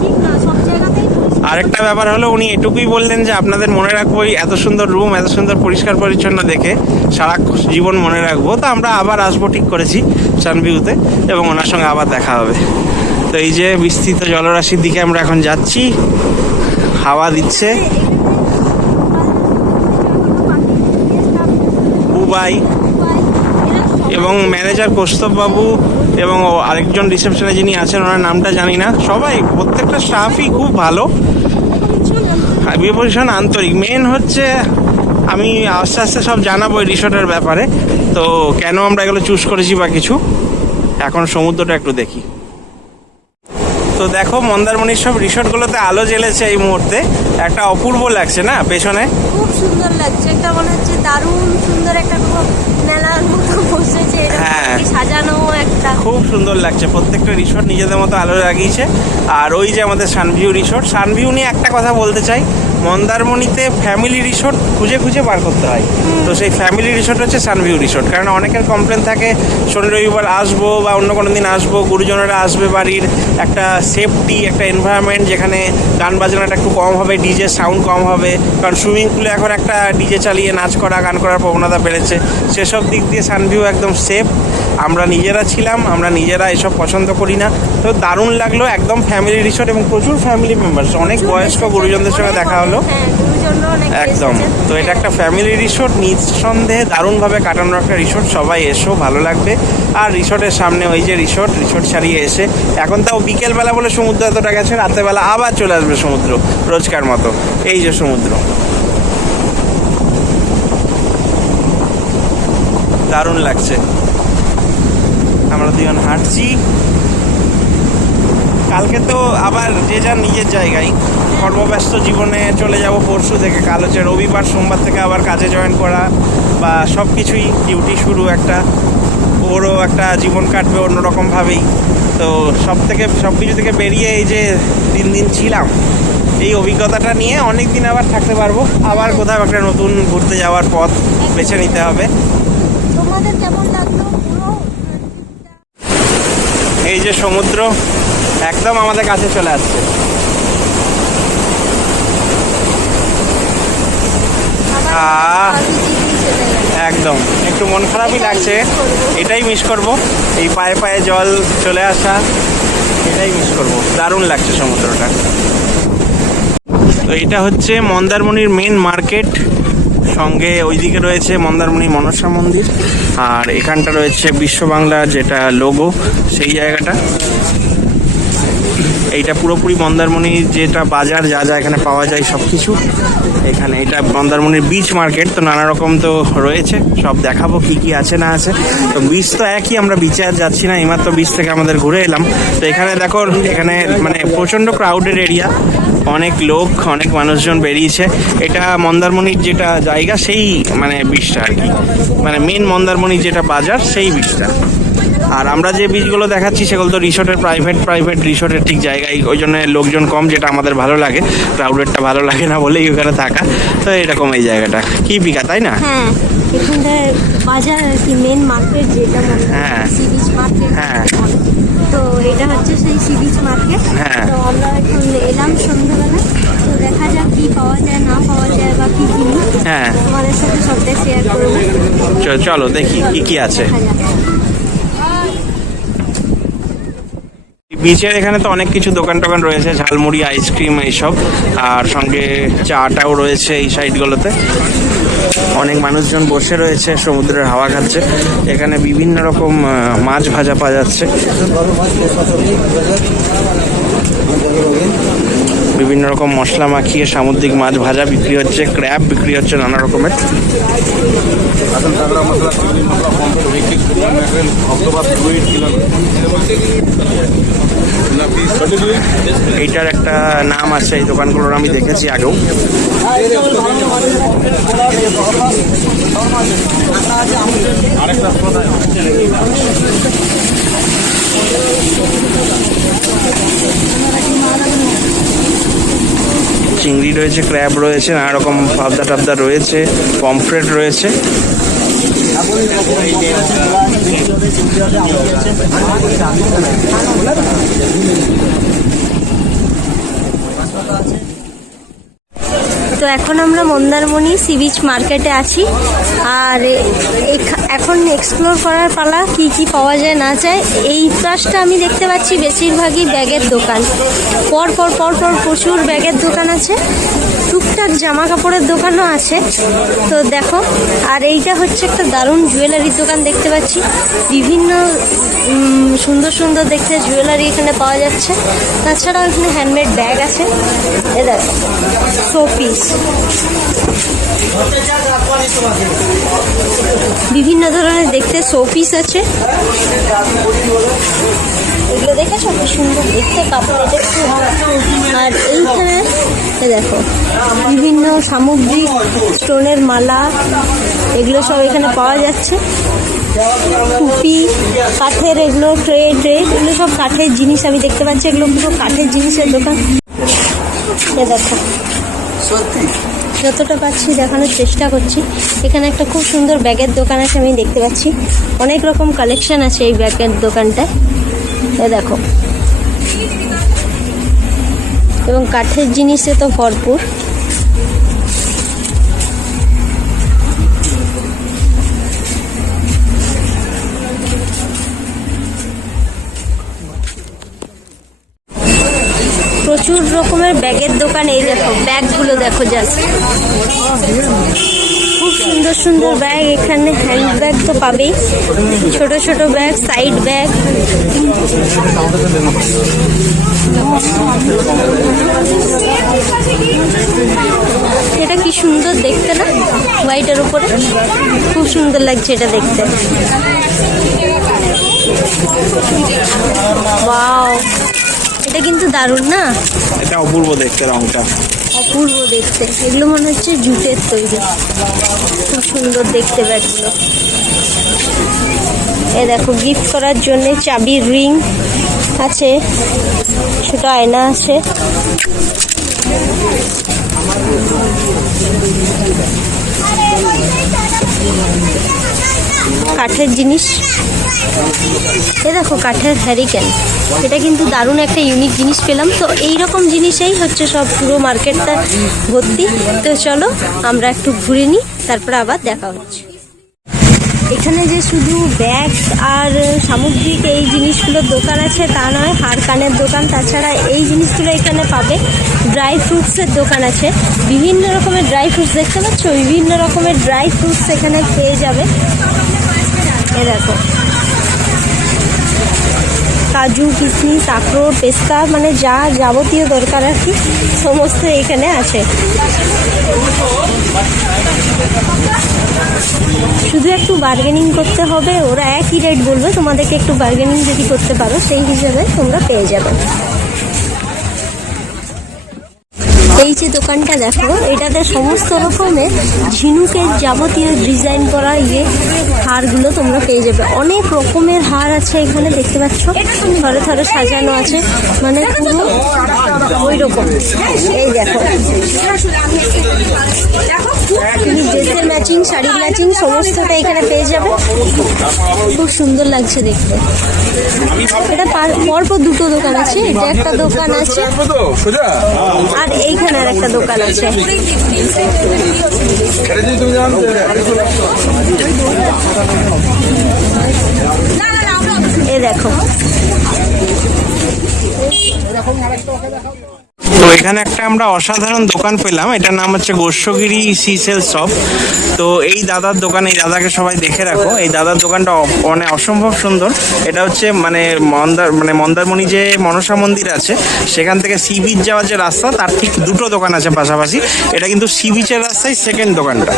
ঠিক না, সব জায়গাতেই পরিষ্কার আরেকটা ব্যাপার হলো, উনি এটুকুই বললেন যে আপনাদের মনে রাখবো, এই এত সুন্দর রুম, এত সুন্দর পরিষ্কার পরিচ্ছন্ন দেখে সারা জীবন মনে রাখবো। তো আমরা আবার আসবো ঠিক করেছি সানভিউতে, এবং ওনার সঙ্গে আবার দেখা হবে। তো এই যে বিস্তৃত জলরাশির দিকে আমরা এখন যাচ্ছি, হাওয়া দিচ্ছে। বুবাই এবং ম্যানেজার কৌস্তব বাবু এবং আরেকজন রিসেপশনে যিনি আছেন, ওনার নামটা জানি না, সবাই প্রত্যেকটা স্টাফই খুব ভালো, ভীষণ আন্তরিক। মেন হচ্ছে, আমি আস্তে আস্তে সব জানাবো এই রিসোর্টের ব্যাপারে, তো কেন আমরা এগুলো চুজ করেছি বা কিছু। এখন সমুদ্রটা একটু দেখি। তো দেখো, মন্দারমণির সব রিসোর্টগুলোতে আলো জ্বেলেছে এই মুহূর্তে, একটা অপূর্ব লাগছে না পেছনে? খুব সুন্দর লাগছে, একটা মনে হচ্ছে দারুণ সুন্দর একটা কোনো মেলার মতো বসেছে, এরকম হ্যাঁ। কি সাজানো একটা। খুব সুন্দর লাগছে, প্রত্যেকটা রিসোর্ট নিজেদের মতো আলো লাগিয়েছে। আর ওই যে আমাদের সানভিউ রিসোর্ট, সানভিউ নিয়ে একটা কথা বলতে চাই, মন্দারমণিতে ফ্যামিলি রিসোর্ট খুঁজে খুঁজে বার করতে হয়। তো সেই ফ্যামিলি রিসোর্ট হচ্ছে সানভিউ রিসোর্ট। কারণ অনেকের কমপ্লেন থাকে শনি রবিবার আসবো বা অন্য কোনো দিন আসবো, গুরুজনেরা আসবে বাড়ির, একটা সেফটি, একটা এনভায়রনমেন্ট যেখানে গান বাজনাটা একটু কম হবে, ডিজে সাউন্ড কম হবে। কারণ সুইমিং পুলে এখন একটা ডিজে চালিয়ে নাচ করা, গান করার প্রবণতা বেড়েছে। সেসব দিক দিয়ে সানভিউ একদম সেফ। আমরা নিজেরা ছিলাম, আমরা নিজেরা এসব পছন্দ করি না। তো দারুণ লাগলো, একদম ফ্যামিলি রিসোর্ট এবং প্রচুর ফ্যামিলি মেম্বার্স, অনেক বয়স্ক গুরুজনদের সঙ্গে দেখা হলো। হ্যাঁ, গুরুজনরা অনেক একদম। এসেছেন। তো এটা একটা ফ্যামিলি রিসোর্ট, নিঃসন্দেহে দারুণভাবে কাটানোর একটা রিসোর্ট। সবাই এসো, ভালো লাগবে। আর রিসোর্টের সামনে ওই যে রিসোর্ট ছাড়িয়ে এসে, এখন তাও বিকেলবেলা বলে সমুদ্র এতটা গেছে, রাতেরবেলা আবার চলে আসবে সমুদ্র রোজকার মতো। এই যে সমুদ্র, দারুণ লাগছে। আমরা দুজন হাঁটছি। কালকে তো আবার যে যার নিজের জায়গায়, কর্মব্যস্ত জীবনে চলে যাব পরশু থেকে। কাল হচ্ছে রবিবার, সোমবার থেকে আবার কাজে জয়েন করা বা সব কিছুই ডিউটি শুরু একটা। ওরও একটা জীবন কাটবে অন্যরকমভাবেই। তো সব কিছু থেকে বেরিয়ে এই যে 3 দিন ছিলাম, এই অভিজ্ঞতাটা নিয়ে অনেক দিন আবার থাকতে পারবো। আবার কোথাও একটা নতুন ঘুরতে যাওয়ার পথ বেছে নিতে হবে। তোমাদের কেমন লাগলো পুরো? এই যে সমুদ্র একদম আমাদের কাছে চলে আসছে। আবার আহ। আমি দিল্লি চলে গেলাম। একদম, একটু একটু মন খারাপই লাগছে, এটাই মিস করব, এই পায়ে পায়ে জল চলে আসা, এটাই মিস করব। দারুণ লাগছে সমুদ্রটা। তো এটা হচ্ছে মন্দারমণির মেন মার্কেট, সঙ্গে ওইদিকে রয়েছে মন্দারমণি মনসা মন্দির, আর এখানটা রয়েছে বিশ্ব বাংলার যেটা লোগো সেই জায়গাটা। এইটা পুরোপুরি মন্দারমণির যেটা বাজার, যা যা এখানে পাওয়া যায় সব কিছু এখানে। এটা মন্দারমণির বিচ মার্কেট, তো নানা রকম তো রয়েছে, সব দেখাবো কি কি আছে না আছে। তো বিচ তো একই, আমরা বিচে আর যাচ্ছি না, এইমাত্র বিচ থেকে আমাদের ঘুরে এলাম। তো এখানে দেখো, এখানে মানে প্রচণ্ড ক্রাউডেড এরিয়া, অনেক লোক, অনেক মানুষজন বেরিয়েছে। এটা মন্দারমণির যেটা জায়গা সেই মানে বিচটা আর কি, মানে মেন মন্দারমণির যেটা বাজার সেই বিচটা। আর আমরা যে বিচগুলো দেখাচ্ছি সেগুলো তো রিসোর্টের প্রাইভেট রিসোর্টের ঠিক জায়গায়, ওই জন্য লোকজন কম, যেটা আমাদের ভালো লাগে। ক্রাউডেডটা ভালো লাগে না বলেই ওখানে থাকা। তো এরকম এই জায়গাটা কি পিকা, তাই না? হ্যাঁ, এখানটায় বাজার আর কি, মেন মার্কেট যেটা হ্যাঁ। Sea beach market. হ্যাঁ। তো এটা হচ্ছে সেই সি বিচ মার্কেট। হ্যাঁ। তো আমরা এখন এলাম সন্ধ্যাবেলা, তো দেখা যাক কি পাওয়া যায় না পাওয়া যায় বা কি কিনি। হ্যাঁ। তোমাদের সাথে সবটাই শেয়ার করবো। চলো দেখি কি কি আছে। দেখা যাক। বিচের এখানে তো অনেক কিছু দোকান টোকান রয়েছে, ঝালমুড়ি, আইসক্রিম এইসব, আর সঙ্গে চাটাও রয়েছে এই সাইডগুলোতে। অনেক মানুষজন বসে রয়েছে, সমুদ্রের হাওয়া খাচ্ছে। এখানে বিভিন্ন রকম মাছ ভাজা পাওয়া যাচ্ছে, বিভিন্ন রকম মশলা মাখিয়ে সামুদ্রিক মাছ ভাজা বিক্রি হচ্ছে, ক্র্যাব বিক্রি হচ্ছে নানা রকমের। এইটার একটা নাম আছে, এই দোকানগুলোর আমি দেখেছি আগেও। চিংড়ি রয়েছে, ক্র্যাব রয়েছে, নানা রকম পাবদা টাবদা রয়েছে, পমফ্রেট রয়েছে। তো এখন আমরা মন্দারমণি সি বিচ মার্কেটে আছি, আর এখন এক্সপ্লোর করার পালা, কি কি পাওয়া যায় না যায়। এই পাশটা আমি দেখতে পাচ্ছি বেশিরভাগই ব্যাগের দোকান, পর পর পর পর প্রচুর ব্যাগের দোকান আছে, টুকটাক জামা কাপড়ের দোকানও আছে। তো দেখো, আর এইটা হচ্ছে একটা দারুণ জুয়েলারির দোকান দেখতে পাচ্ছি, বিভিন্ন সুন্দর সুন্দর দেখতে জুয়েলারি এখানে পাওয়া যাচ্ছে। তাছাড়াও এখানে হ্যান্ডমেড ব্যাগ আছে, এ দেখো শোপিস, বিভিন্ন ধরনের দেখতে শোপিস আছে। এগুলো দেখেছো কি সুন্দর দেখতে, কাপড় দেখতে। আর এইখানে দেখো বিভিন্ন সামুদ্রিক স্টোনের মালা, এগুলো সব এখানে পাওয়া যাচ্ছে। টুপি, কাঠের এগুলো ট্রে এগুলো সব কাঠের জিনিস আমি দেখতে পাচ্ছি, এগুলো পুরো কাঠের জিনিসের দোকান। এ দেখো, যতটা পাচ্ছি দেখানোর চেষ্টা করছি। এখানে একটা খুব সুন্দর ব্যাগের দোকান আছে, আমি দেখতে পাচ্ছি অনেক রকম কালেকশন আছে এই ব্যাগের দোকানটায়। এ দেখো, এবং কাঠের জিনিসে তো ভরপুর। প্রচুর রকমের ব্যাগের দোকান। এই দেখো ব্যাগগুলো দেখো, জাস্ট খুব সুন্দর সুন্দর ব্যাগ। এখানে হ্যান্ড ব্যাগ তো পাবেই, ছোট ছোট ব্যাগ, সাইড ব্যাগ। এটা কি সুন্দর দেখতে না, হোয়াইটের উপরে খুব সুন্দর লাগছে এটা দেখতে। ওয়াও, এটা কিন্তু দারুণ না? এটা অপূর্ব দেখতে, রংটা অপূর্ব দেখতে। এগুলো মনে হচ্ছে জুটের তৈরি, খুব সুন্দর দেখতে ব্যাগগুলো। এ দেখো, গিফট করার জন্য চাবির রিং আছে, ছোট আয়না আছে। কাঠের জিনিস, এ দেখো কাঠের হ্যারিকেন, এটা কিন্তু দারুণ একটা ইউনিক জিনিস পেলাম। তো এইরকম জিনিসেই হচ্ছে সব পুরো মার্কেটটা ভর্তি। তো চলো আমরা একটু ঘুরে নিই, তারপরে আবার দেখা হচ্ছে। এখানে যে শুধু ব্যাগ আর সামুদ্রিক এই জিনিসগুলোর দোকান আছে তা নয়, হাড় কানের দোকান, তাছাড়া এই জিনিসগুলো এখানে পাবে। ড্রাই ফ্রুটসের দোকান আছে, বিভিন্ন রকমের ড্রাই ফ্রুটস দেখতে পাচ্ছ, বিভিন্ন রকমের ড্রাই ফ্রুটস এখানে পেয়ে যাবে। এ দেখো, কাজু, কিশমিশ, আখরোট, পেস্তা, মানে যা যাবতীয় দরকার আর কি সমস্ত এখানে আছে। শুধু একটু বার্গেনিং করতে হবে, ওরা একই রেট বলবে, তোমাদেরকে একটু বার্গেনিং যদি করতে পারো সেই হিসেবে তোমরা পেয়ে যাবে। এই যে দোকানটা দেখো, এটাতে সমস্ত রকমের ঝিনুকের যাবতীয় ডিজাইন করা হারগুলো তোমরা পেয়ে যাবে। অনেক রকমের হার আছে এখানে, দেখতে পাচ্ছ থরে থরে সাজানো আছে, মানে পুরো ওই রকম। এই দেখো, তুমি ড্রেসের ম্যাচিং, শাড়ির ম্যাচিং সমস্তটা এখানে পেয়ে যাবে। খুব সুন্দর লাগছে দেখতে। এটা পরপর দুটো দোকান আছে, এটা একটা দোকান আছে আর এইখানে আর একটা দোকান আছে। এ দেখো, তো এখানে একটা আমরা অসাধারণ দোকান পেলাম, এটার নাম হচ্ছে গোস্বগিরি সি সেল শপ। তো এই দাদার দোকান, এই দাদাকে সবাই দেখে রাখো। এই দাদার দোকানটা মানে অসম্ভব সুন্দর। এটা হচ্ছে মানে মন্দারমণি যে মনসা মন্দির আছে সেখান থেকে সি বিচ যাওয়ার যে রাস্তা, তার ঠিক দুটো দোকান আছে পাশাপাশি। এটা কিন্তু সি বিচের রাস্তায় সেকেন্ড দোকানটা।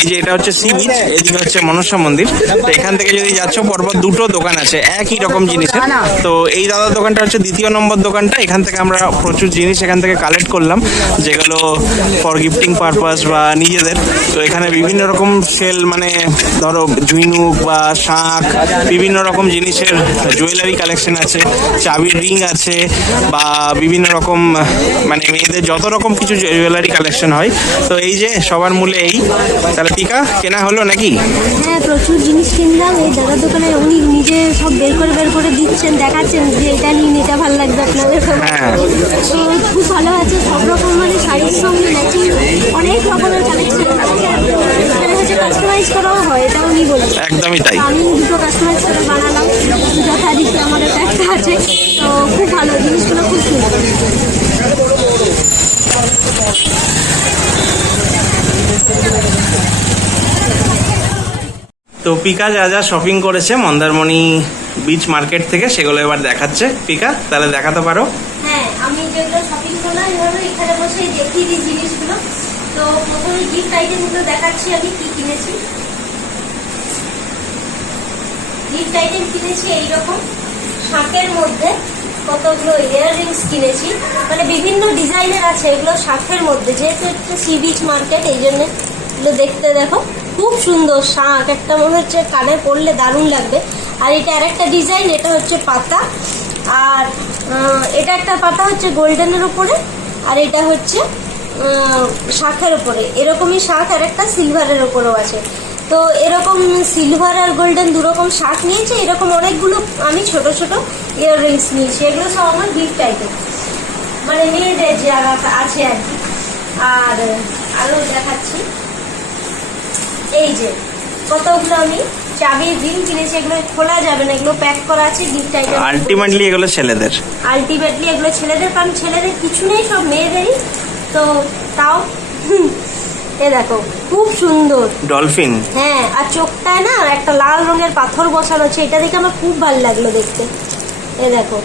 এই যে এটা হচ্ছে সি বিচ, এদিকে হচ্ছে মনসা মন্দির। তো এখান থেকে যদি যাচ্ছ পরপর দুটো দোকান আছে একই রকম জিনিসের। তো এই দাদার দোকানটা হচ্ছে দ্বিতীয় নম্বর দোকানটা। এখান থেকে আমরা প্রচুর জিনিস এখান থেকে কালেক্ট করলাম, যেগুলো ফর গিফটিং পারপাস বা নিজেদের। তো এখানে বিভিন্ন রকম সেল, মানে ধরো ঝিনুক বা শাঁখ, বিভিন্ন রকম জিনিসের জুয়েলারি কালেকশন আছে, চাবির রিং আছে, বা বিভিন্ন রকম মানে মেয়েদের যত রকম কিছু জুয়েলারি কালেকশন হয়। তো এই যে সবার মূলে এই, তাহলে টিকা কেনা হলো নাকি? হ্যাঁ, প্রচুর জিনিস কিনলাম। এই দাদার দোকানে উনি নিজে সব বের করে দিচ্ছেন, দেখাচ্ছেন যে এটা নিন, এটা ভালো লাগবে আপনাদের। হ্যাঁ, তো খুব ভালো আছে, সব রকম মানে শাড়ির সঙ্গে ম্যাচিং অনেক রকমের কালেকশন আছে। এখানে হচ্ছে কাস্টমাইজ করাও হয়, এটা উনি বলেছেন। একদমই তাই। আমি দুটো কাস্টমাইজ করে বানালাম, যথারীতি আমার এটা একটা আছে। তো খুব ভালো, জিনিসগুলো খুব সুন্দর। তো পিকা যা যা শপিং করেছে মন্দারমণি বিচ মার্কেট থেকে সেগুলো এবার দেখাচ্ছে। পিকা, তাহলে দেখাতে পারো। হ্যাঁ, আমি যেগুলো শপিং করলাম এভাবে এখানে বসে দেখিয়ে দিই জিনিসগুলো। তো প্রথমে গিফট আইটেমগুলো দেখাচ্ছি আমি কি কিনেছি। গিফট আইটেম কিনেছি এইরকম শাঁখের মধ্যে কতগুলো ইয়াররিংস কিনেছি, মানে বিভিন্ন ডিজাইনের আছে এগুলো শাঁখের মধ্যে। যেহেতু একটা সি বিচ মার্কেট, এই জন্য এগুলো দেখতে দেখো খুব সুন্দর শাঁখ, একটা মনে হচ্ছে কানে পরলে দারুণ লাগবে। আর এটা আরেকটা ডিজাইন, এটা হচ্ছে পাতা, আর এটা একটা পাতা হচ্ছে গোল্ডেনের উপরে, আর এটা হচ্ছে শাঁখের উপরে। এরকমই শাঁখ আর একটা সিলভারের উপরেও আছে। তো এরকম সিলভার আর গোল্ডেন দুরকম শাঁখ নিয়েছে। এরকম অনেকগুলো আমি ছোট ছোট ইয়াররিংস নিয়েছি, এগুলো সব আমার গিফট আইটেম, মানে মেয়েদের যে আছে আর কি। আর আরো দেখাচ্ছি, এই যে কতগুলো আমি চাবির রিং কিনেছি, এগুলো খোলা যাবে না, এগুলো প্যাক করা আছে গিফট আইটেম। আলটিমেটলি এগুলো ছেলেদের, এগুলো ছেলেদের, কারণ ছেলেদের কিছু নেই, সব মেয়েদেরই। তো তাও এ দেখো খুব সুন্দর ডলফিন। হ্যাঁ, আর চোখটায় না একটা লাল রঙের পাথর বসানো আছে, এটা দেখে আমার খুব ভালো লাগলো দেখতে। এ দেখো,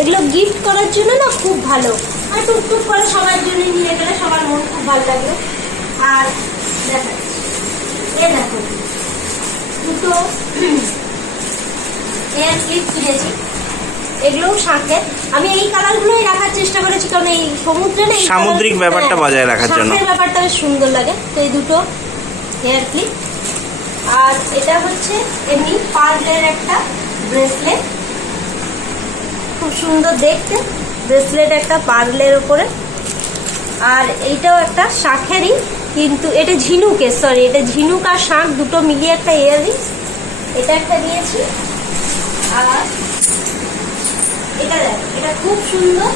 এগুলো গিফট করার জন্য না খুব ভালো, আর টুকটুক করে সবার জন্য নিয়ে গেলে সবার মন খুব ভালো লাগবে। আর দেখো, এ দেখো দুটো হেয়ার ক্লিপ কিনেছি, এগুলোও শাঁখের। আমি এই কালারগুলোই রাখার চেষ্টা করেছি, কারণ এই সমুদ্রে না সামুদ্রিক ব্যাপারটা বজায় রাখার জন্য, শাঁখের ব্যাপারটা বেশ সুন্দর লাগে। তো এই দুটো হেয়ার ক্লিপ, আর এটা হচ্ছে এমনি পার্লের একটা ব্রেসলেট, খুব সুন্দর দেখতে ব্রেসলেট, একটা পার্লের উপরে। আর এইটাও একটা শাঁখেরই, কিন্তু এটা ঝিনুকের, সরি এটা ঝিনুক আর শাঁখ দুটো মিলিয়ে একটা ইয়াররিংস, এটা একটা নিয়েছি। আর এটা দেখ, এটা খুব সুন্দর,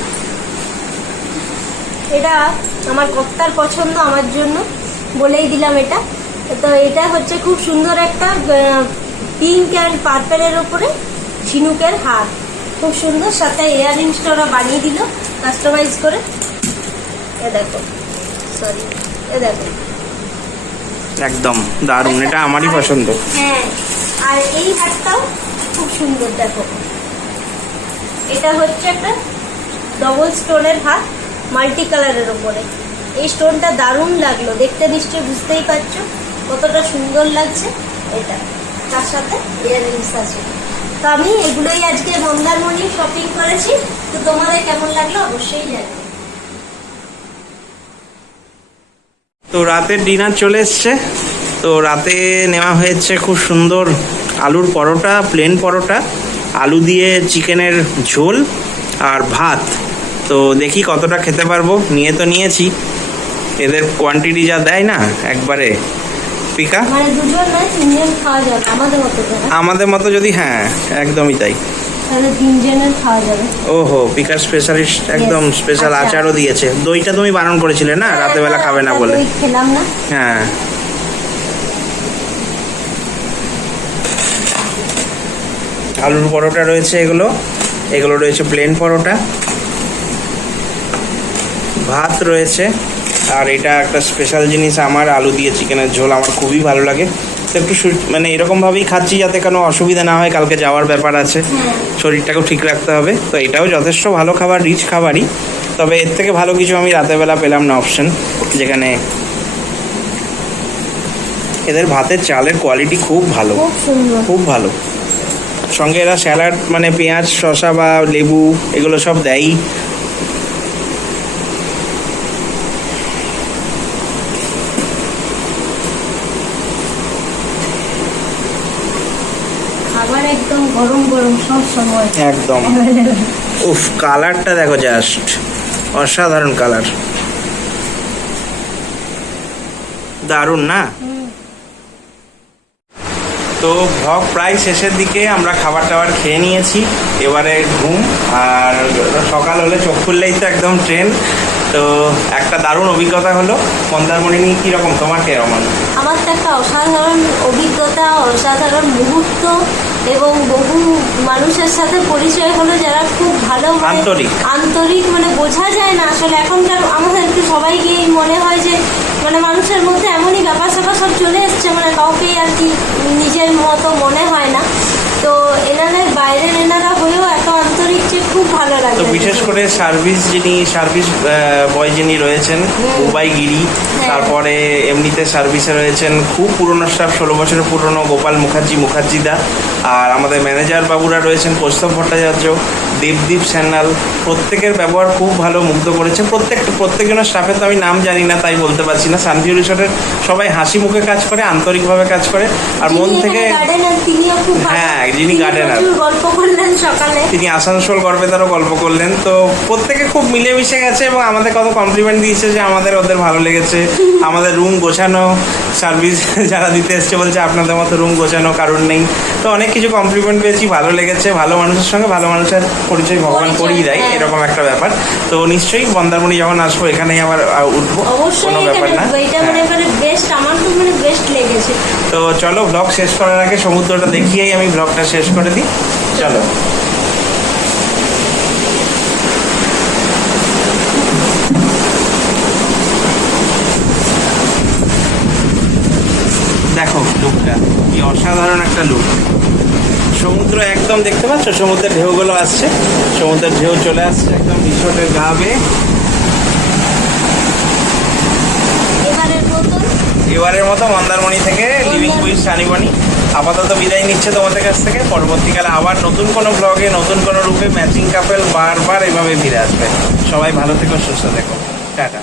এটা আমার কর্তার পছন্দ, আমার জন্য বলেই দিলাম এটা। তো এটা হচ্ছে খুব সুন্দর একটা পিঙ্ক অ্যান্ড পার্পেলের ওপরে ঝিনুকের হার, খুব সুন্দর। সাথে ইয়াররিংসটা ওরা বানিয়ে দিল কাস্টমাইজ করে। এ দেখো, সরি, এ দেখো, একদম দারুণ, এটা আমারই পছন্দ। হ্যাঁ, আর এই হারটাও খুব সুন্দর। দেখো, এটা হচ্ছে একটা ডবল স্টোনের হার মাল্টি কালারের উপরে। এই স্টোনটা দারুণ লাগলো দেখতে, নিশ্চয়ই বুঝতেই পারছো কতটা সুন্দর লাগছে এটা। তার সাথে ইয়াররিংস আছে। তো আমি এগুলোই আজকে মন্দারমণি শপিং করেছি। তো তোমাদের কেমন লাগলো অবশ্যই জানাবে। তো রাতের ডিনার চলে এসছে। তো রাতে নেওয়া হয়েছে খুব সুন্দর আলুর পরোটা, প্লেন পরোটা, আলু দিয়ে চিকেনের ঝোল আর ভাত। তো দেখি কতটা খেতে পারবো। নিয়ে তো নিয়েছি, এদের কোয়ান্টিটি যা দেয় না একবারে পিকা। মানে দুজন নয়, তিনজন খাওয়া যাবে আমাদের মতো করে। আমাদের মতো যদি, হ্যাঁ একদমই তাই। তাহলে তিনজনের খাওয়া যাবে। ওহো, পিকার স্পেশালিস্ট, একদম স্পেশাল আচ্ছা। আচারও দিয়েছে। দইটা তুমি বারণ করেছিলে না রাতে বেলা খাবে না বলে। দই খেলাম না। হ্যাঁ, আলুর পরোটা রয়েছে, এগুলো রয়েছে প্লেন পরোটা, ভাত রয়েছে। আর এটা একটা স্পেশাল জিনিস আমার, আলু দিয়ে চিকেনের ঝোল আমার খুবই ভালো লাগে। তো একটু মানে এরকমভাবেই খাচ্ছি যাতে কোনো অসুবিধা না হয়, কালকে যাওয়ার ব্যাপার আছে, শরীরটাকেও ঠিক রাখতে হবে। তো এটাও যথেষ্ট ভালো খাবার, রিচ খাবারই। তবে এর থেকে ভালো কিছু আমি রাতেরবেলা পেলাম না অপশন, যেখানে এদের ভাতের চালের কোয়ালিটি খুব ভালো, খুব সুন্দর, খুব ভালো। সঙ্গে এরা স্যালাড মানে পেঁয়াজ, শসা বা লেবু এগুলো সব দেয়ই। খাবার একদম গরম গরম সব সময় একদম। উফ, কালারটা দেখো, জাস্ট অসাধারণ কালার, দারুণ না? তো ভ্লগ প্রায় শেষের দিকে, আমরা খাবার টাবার খেয়ে নিয়েছি, এবারে ঘুম। আর সকাল হলে চোখ খুললেই তো একদম ট্রেন। তো একটা দারুণ অভিজ্ঞতা হলো। মন্দারমণি নিয়ে কীরকম, তোমার কেরকম? আমার তো একটা অসাধারণ অভিজ্ঞতা, অসাধারণ মুহূর্ত, এবং বহু মানুষের সাথে পরিচয় হলো যারা খুব ভালো, আন্তরিক, মানে বোঝা যায় না আসলে। এখনকার আমাদেরকে সবাইকেই মনে হয় যে মানে মানুষের মধ্যে এমনই ব্যাপার স্যাপার সব চলে এসছে, মানে কাউকেই আর কি নিজের মতো মনে হয় না। তো এনাদের বাইরের এনারা হয়েও এত আন্তরিক যে খুব ভালো লাগে। তো বিশেষ করে সার্ভিস বয় যিনি রয়েছেন, উবাই গিরি, তারপরে এমনিতে সার্ভিসে রয়েছেন খুব পুরনো স্টাফ, 16 বছরের পুরনো গোপাল মুখার্জিদা। আর আমাদের ম্যানেজার বাবুরা রয়েছেন কৌস্তব ভট্টাচার্য, দেবদীপ সান্যাল। প্রত্যেকের ব্যবহার খুব ভালো, মুগ্ধ করেছে। প্রত্যেকজনের স্টাফের তো আমি নাম জানি না, তাই বলতে পারছি না। শান্তিও রিসোর্টের সবাই হাসি মুখে কাজ করে, আন্তরিকভাবে কাজ করে, আর মন থেকে। হ্যাঁ, যিনি গার্ডেনার, গল্প করলেন সকালে, তিনি আসানসোল গল্পেতারও গল্প করলেন। তো প্রত্যেকে খুব মিলেমিশে গেছে এবং আমাদের কত কমপ্লিমেন্ট দিয়েছে যে ওদের ভালো লেগেছে। আমাদের রুম গোছানো, সার্ভিস যারা দিতে এসছে বলছে আপনাদের মতো রুম গোছানো কারণ নেই। তো অনেক কিছু কমপ্লিমেন্ট পেয়েছি, ভালো লেগেছে। ভালো মানুষের সঙ্গে ভালো মানুষের পরিচয় ভগবান করিয়ে দেয়, এরকম একটা ব্যাপার। তো নিশ্চয়ই মন্দারমণি যখন আসবো এখানেই আবার উঠবো, কোনো ব্যাপার না। আমার তো মানে বেস্ট লেগেছে। তো চলো, ব্লগ শেষ করার আগে সমুদ্রটা দেখিয়েই আমি ব্লগটা শেষ করে দিই। চলো। দেখো লুকটা, কি অসাধারণ একটা লুক। সমুদ্র একদম দেখতে পাচ্ছ, সমুদ্রের ঢেউগুলো আসছে, সমুদ্রের ঢেউ চলে আসছে একদম রিসোর্টের গা বেয়ে। এবারের মতো মন্দারমণি থেকে লিভিং উইথ সানিবনি আপাতত বিদায় নিচ্ছে তোমাদের কাছ থেকে। পরবর্তীকালে আবার নতুন কোনো ব্লগে, নতুন কোনো রূপে ম্যাচিং কাপেল বারবার এভাবে ফিরে আসবে। সবাই ভালো থেকো, সুস্থ থেকো, টাটা।